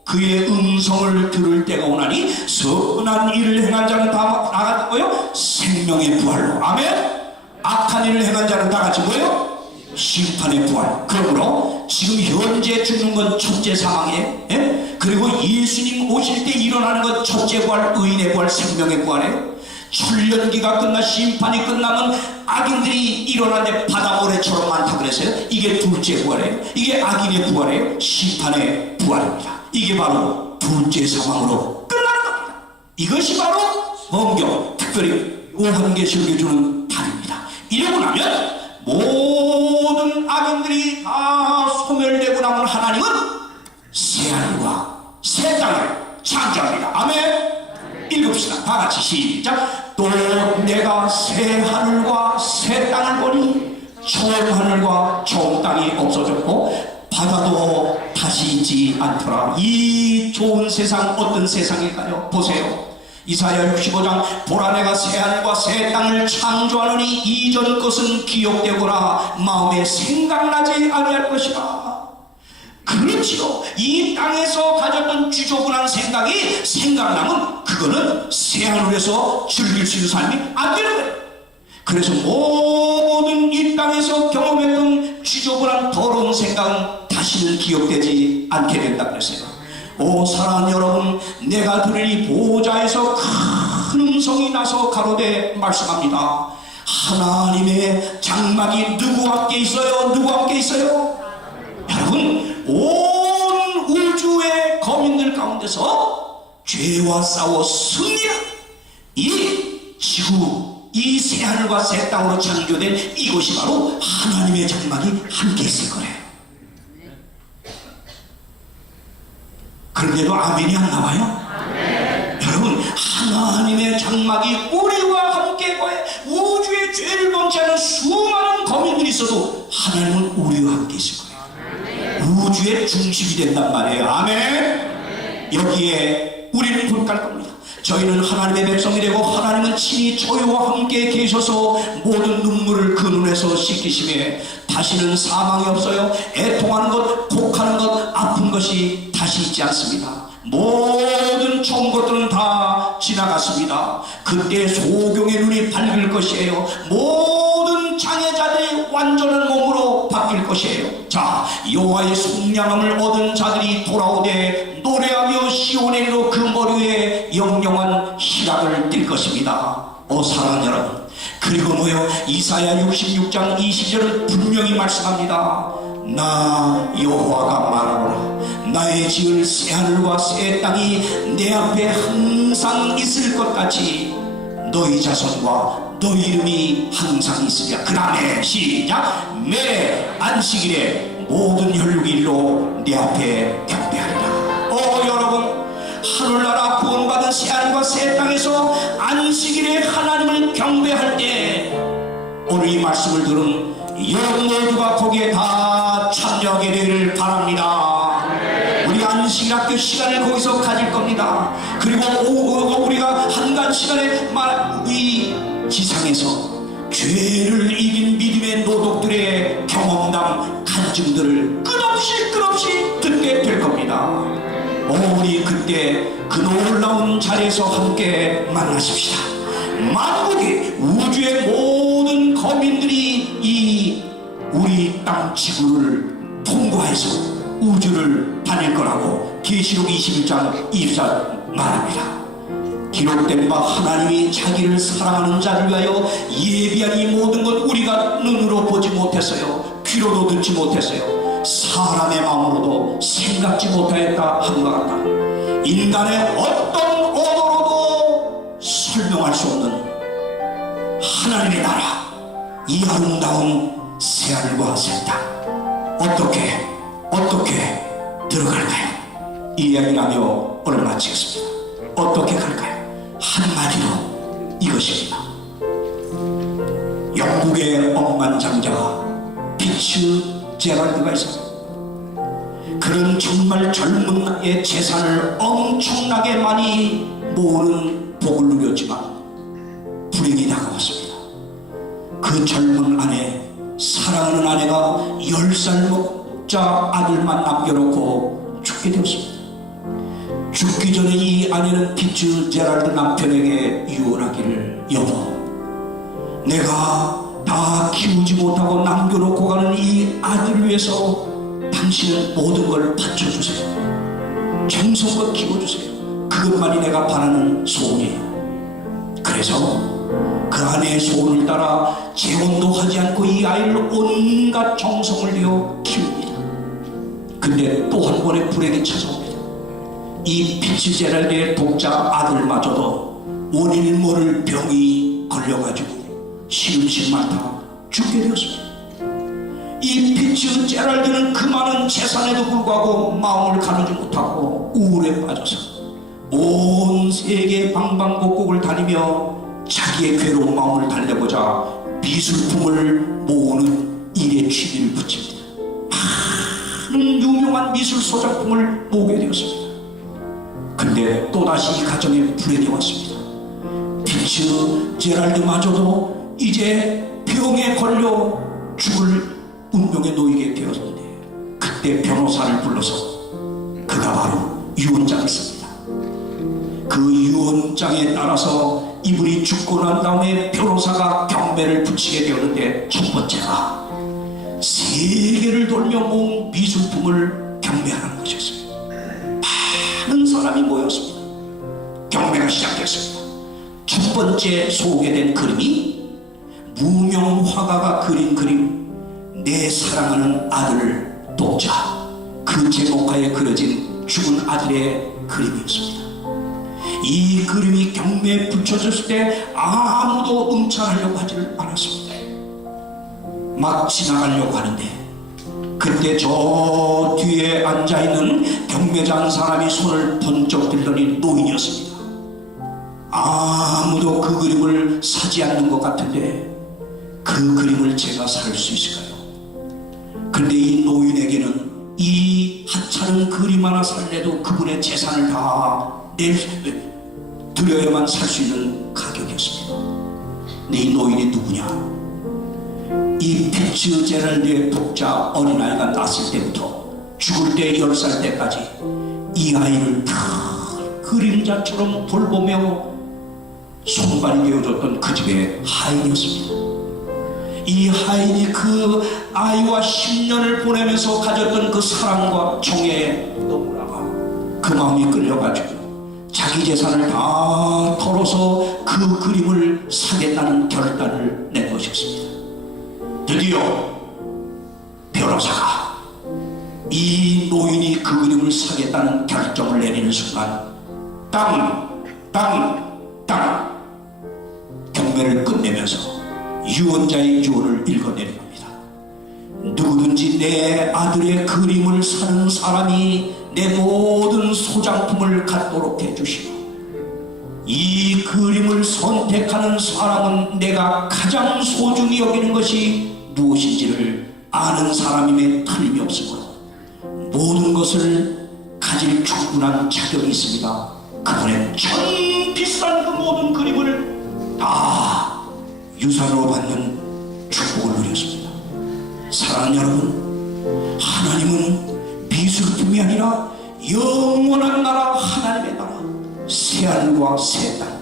그의 음성을 들을 때가 오나니 선한 일을 행한 자는 다 나가는 거예요? 생명의 부활로. 아멘. 악한 일을 행한 자는 다 같이 뭐예요? 심판의 부활. 그러므로 지금 현재 죽는 건 첫째 사망이에요. 그리고 예수님 오실 때 일어나는 건 첫째 부활, 의인의 부활, 생명의 부활이에요. 출련기가 끝나 심판이 끝나면 악인들이 일어나는데 바다모래처럼 많다 그랬어요. 이게 둘째 부활이에요. 이게 악인의 부활이에요. 심판의 부활입니다. 이게 바로 둘째 사망으로 끝나는 겁니다. 이것이 바로 성경, 특별히 요한계시록이 주는 답입니다. 이러고 나면 모든 악인들이 다 소멸되고 나면 하나님은 새하늘과 새 땅을 창조합니다. 아멘. 읽읍시다. 다 같이 시작. 또 내가 새 하늘과 새 땅을 보니 처음 하늘과 처음 땅이 없어졌고 바다도 다시 있지 않더라. 이 좋은 세상 어떤 세상일까요? 보세요. 이사야 65장 보라 내가 새하늘과 새 땅을 창조하노니 이전 것은 기억되거나 마음에 생각나지 아니할 것이라. 그렇지요. 이 땅에서 가졌던 지저분한 생각이 생각나면 그거는 새하늘에서 즐길 수 있는 삶이 안 되는 거예요. 그래서 모든 이 땅에서 경험했던 지저분한 더러운 생각은 다시는 기억되지 않게 된다 그랬어요. 오 사랑하는 여러분, 내가 들으니 보호자에서 큰 음성이 나서 가로되 말씀합니다. 하나님의 장막이 누구 함께 있어요? 누구 함께 있어요? 여러분, 온 우주의 거민들 가운데서 죄와 싸워 승리한 이 지구, 이 새하늘과 새 땅으로 창조된 이곳이 바로 하나님의 장막이 함께 있을 거래요. 그런데도 아멘이 안 나와요? 여러분, 하나님의 장막이 우리와 함께 거해 우주의 죄를 범치 않은 수많은 거민들이 있어도 하나님은 우리와 함께 있을 거예요. 우주의 중심이 된단 말이에요. 아멘. 여기에 우리는 불갈 겁니다. 저희는 하나님의 백성이 되고 하나님은 친히 저희와 함께 계셔서 모든 눈물을 그 눈에서 씻기심에 다시는 사망이 없어요. 애통하는 것, 곡하는 것, 아픈 것이 다시 있지 않습니다. 모든 좋은 것들은 다 지나갔습니다. 그때 소경의 눈이 밝을 것이에요. 모든 장애자들이 완전한 몸으로 바뀔 것이에요. 자, 여호와의 속량함을 얻은 자들이 돌아오되 노래하며 시온의 이로 그 머리 위에 영영한 희락을 띨 것입니다. 사랑하는 여러분, 그리고 뭐요? 이사야 66장 20절은 분명히 말씀합니다. 나 여호와가 말하노라. 나의 지을 새하늘과 새 땅이 내 앞에 항상 있을 것 같이 너희 자손과 너희 이름이 항상 있으랴. 그 다음에 시작. 매 안식일에 모든 혈육일로 내 앞에 경배하리라. 여러분, 하늘나라 구원받은 새하늘과 새 땅에서 안식일에 하나님을 경배할 때 오늘 이 말씀을 들은 여러분 모두가 거기에 다 참여하게 되기를 바랍니다. 우리 안식일 학교 시간을 거기서 가질 겁니다. 그리고 우리가 한간 시간에 이 지상에서 죄를 이긴 믿음의 노독들의 경험담, 간증들을 끝없이 듣게 될 겁니다. 우리 그때 그 놀라운 자리에서 함께 만나십시다. 만국이, 우주의 모든 거민들이 이 우리 땅 지구를 통과해서 우주를 다닐 거라고 계시록 21장 24절 말합니다. 기록된 바 하나님이 자기를 사랑하는 자를 위하여 예비한 이 모든 것 우리가 눈으로 보지 못했어요. 귀로도 듣지 못했어요. 사람의 마음으로도 생각지 못하였다 한 것 같다. 인간의 어떤 언어로도 설명할 수 없는 하나님의 나라, 이 아름다운 새하늘과 새 땅, 어떻게 들어갈까요? 이 이야기를 하며 오늘 마치겠습니다. 어떻게 갈까요? 한마디로 이것입니다. 영국의 억만장자 피츠 제랄드가 있었습니다. 그는 정말 젊은 나이에 재산을 엄청나게 많이 모으는 복을 누렸지만 불행이 다가왔습니다. 그 젊은 아내, 사랑하는 아내가 10살 먹자 아들만 남겨놓고 죽게 되었습니다. 죽기 전에 이 아내는 피츠 제랄드 남편에게 유언하기를, 여보, 내가 다 키우지 못하고 남겨놓고 가는 이 아들을 위해서 당신은 모든 걸 바쳐주세요. 정성껏 키워주세요. 그것만이 내가 바라는 소원이에요. 그래서 그 아내의 소원을 따라 재혼도 하지 않고 이 아이를 온갖 정성을 들여 키웁니다. 근데 또 한 번의 불행이 찾아옵니다. 이 피츠 제랄드의 독자 아들마저도 원인을 모를 병이 걸려가지고 시름실 많다가 죽게 되었습니다. 이 피츠 제랄드는 그 많은 재산에도 불구하고 마음을 가누지 못하고 우울에 빠져서 온 세계 방방곡곡을 다니며 자기의 괴로운 마음을 달래고자 미술품을 모으는 일에 취미를 붙입니다. 많은 유명한 미술 소작품을 모으게 되었습니다. 근데 또다시 이 가정에 불행이 왔습니다. 피츠 제랄드마저도 이제 병에 걸려 죽을 운명에 놓이게 되었는데, 그때 변호사를 불러서 그가 바로 유언장을 씁니다. 그 유언장에 따라서 이분이 죽고 난 다음에 변호사가 경매를 붙이게 되었는데, 첫 번째가 세계를 돌며 모은 미술품을 경매하는 것이었습니다. 많은 사람이 모였습니다. 경매가 시작됐습니다. 첫 번째 소개된 그림이 무명 화가가 그린 그림, 내 사랑하는 아들 독자, 그 제목하에 그려진 죽은 아들의 그림이었습니다. 이 그림이 경매에 붙여졌을 때 아무도 응찰하려고 하지를 않았습니다. 막 지나가려고 하는데 그때 저 뒤에 앉아있는 경매장 사람이 손을 번쩍 들더니 노인이었습니다. 아무도 그 그림을 사지 않는 것 같은데 그 그림을 제가 살 수 있을까요? 그런데 이 노인에게는 이 하찮은 그림 하나 살래도 그분의 재산을 다 드려야만 살 수 있는 가격이었습니다. 근데 이 노인이 누구냐? 이 피츠제럴드의 독자 어린아이가 났을 때부터 죽을 때 10살 때까지 이 아이를 다 그림자처럼 돌보며 손발이 되어줬던 그 집의 하인이었습니다. 이 하인이 그 아이와 10년을 보내면서 가졌던 그 사랑과 정에 너무나가 그 마음이 끌려가지고 자기 재산을 다 털어서 그 그림을 사겠다는 결단을 낸 것이었습니다. 드디어 변호사가 이 노인이 그 그림을 사겠다는 결정을 내리는 순간 땅 경매를 끝내면서 유언자의 유언을 읽어내린 겁니다. 누구든지 내 아들의 그림을 사는 사람이 내 모든 소장품을 갖도록 해주시고 이 그림을 선택하는 사람은 내가 가장 소중히 여기는 것이 무엇인지를 아는 사람임에 틀림이 없으므로 모든 것을 가질 충분한 자격이 있습니다. 그분의 참 비싼 그 모든 그림을 다 유산으로 받는 축복을 누렸습니다. 사랑하는 여러분, 하나님은 미술품이 아니라 영원한 나라 하나님의 나라, 새하늘과 새 땅,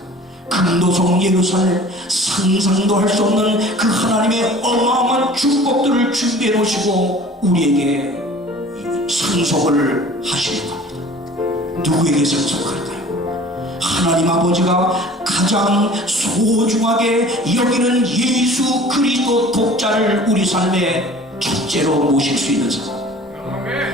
금도성 예루살렘, 상상도 할 수 없는 그 하나님의 어마어마한 축복들을 준비해 놓으시고 우리에게 상속을 하시는 겁니다. 누구에게 상속할까요? 하나님 아버지가 가장 소중하게 여기는 예수 그리스도 독자를 우리 삶의 첫째로 모실 수 있는 사람,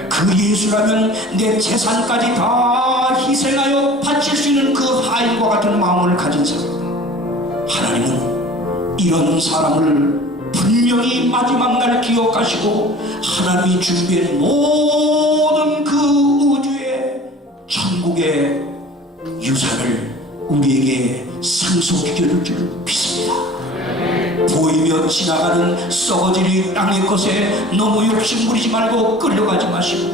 그 예수라면 내 재산까지 다 희생하여 바칠 수 있는 그 하인과 같은 마음을 가진 사람, 하나님은 이런 사람을 분명히 마지막 날 기억하시고 하나님이 준비한 모든 그 우주의 천국의 유산을 우리에게 상속시켜줄 줄 믿습니다. 보이며 지나가는 썩어지는 땅의 것에 너무 욕심부리지 말고 끌려가지 마시고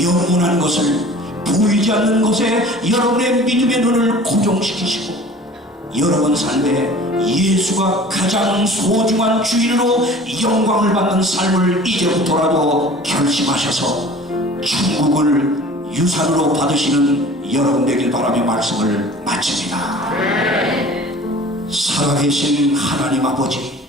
영원한 것을 보이지 않는 것에 여러분의 믿음의 눈을 고정시키시고 여러분 삶에 예수가 가장 소중한 주인으로 영광을 받는 삶을 이제부터라도 결심하셔서 천국을 유산으로 받으시는 여러분 되길 바라며 말씀을 마칩니다. 살아계신 하나님 아버지,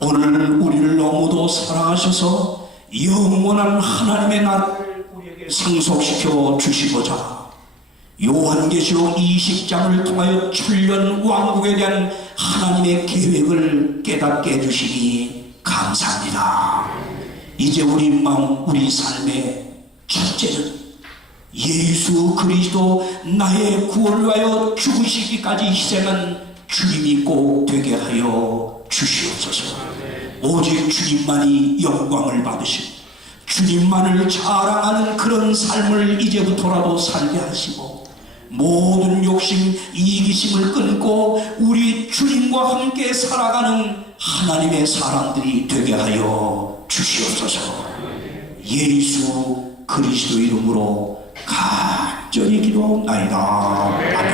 오늘 우리를 너무도 사랑하셔서 영원한 하나님의 나라를 우리에게 상속시켜 주시고자 요한계시록 20장을 통하여 천년 왕국에 대한 하나님의 계획을 깨닫게 해주시니 감사합니다. 이제 우리 마음, 우리 삶의 첫째는 예수 그리스도 나의 구원을 위하여 죽으시기까지 희생한 주님이 꼭 되게 하여 주시옵소서. 오직 주님만이 영광을 받으시고 주님만을 자랑하는 그런 삶을 이제부터라도 살게 하시고 모든 욕심, 이기심을 끊고 우리 주님과 함께 살아가는 하나님의 사람들이 되게 하여 주시옵소서. 예수 그리스도 이름으로 간절히 기도하옵나이다. 아멘.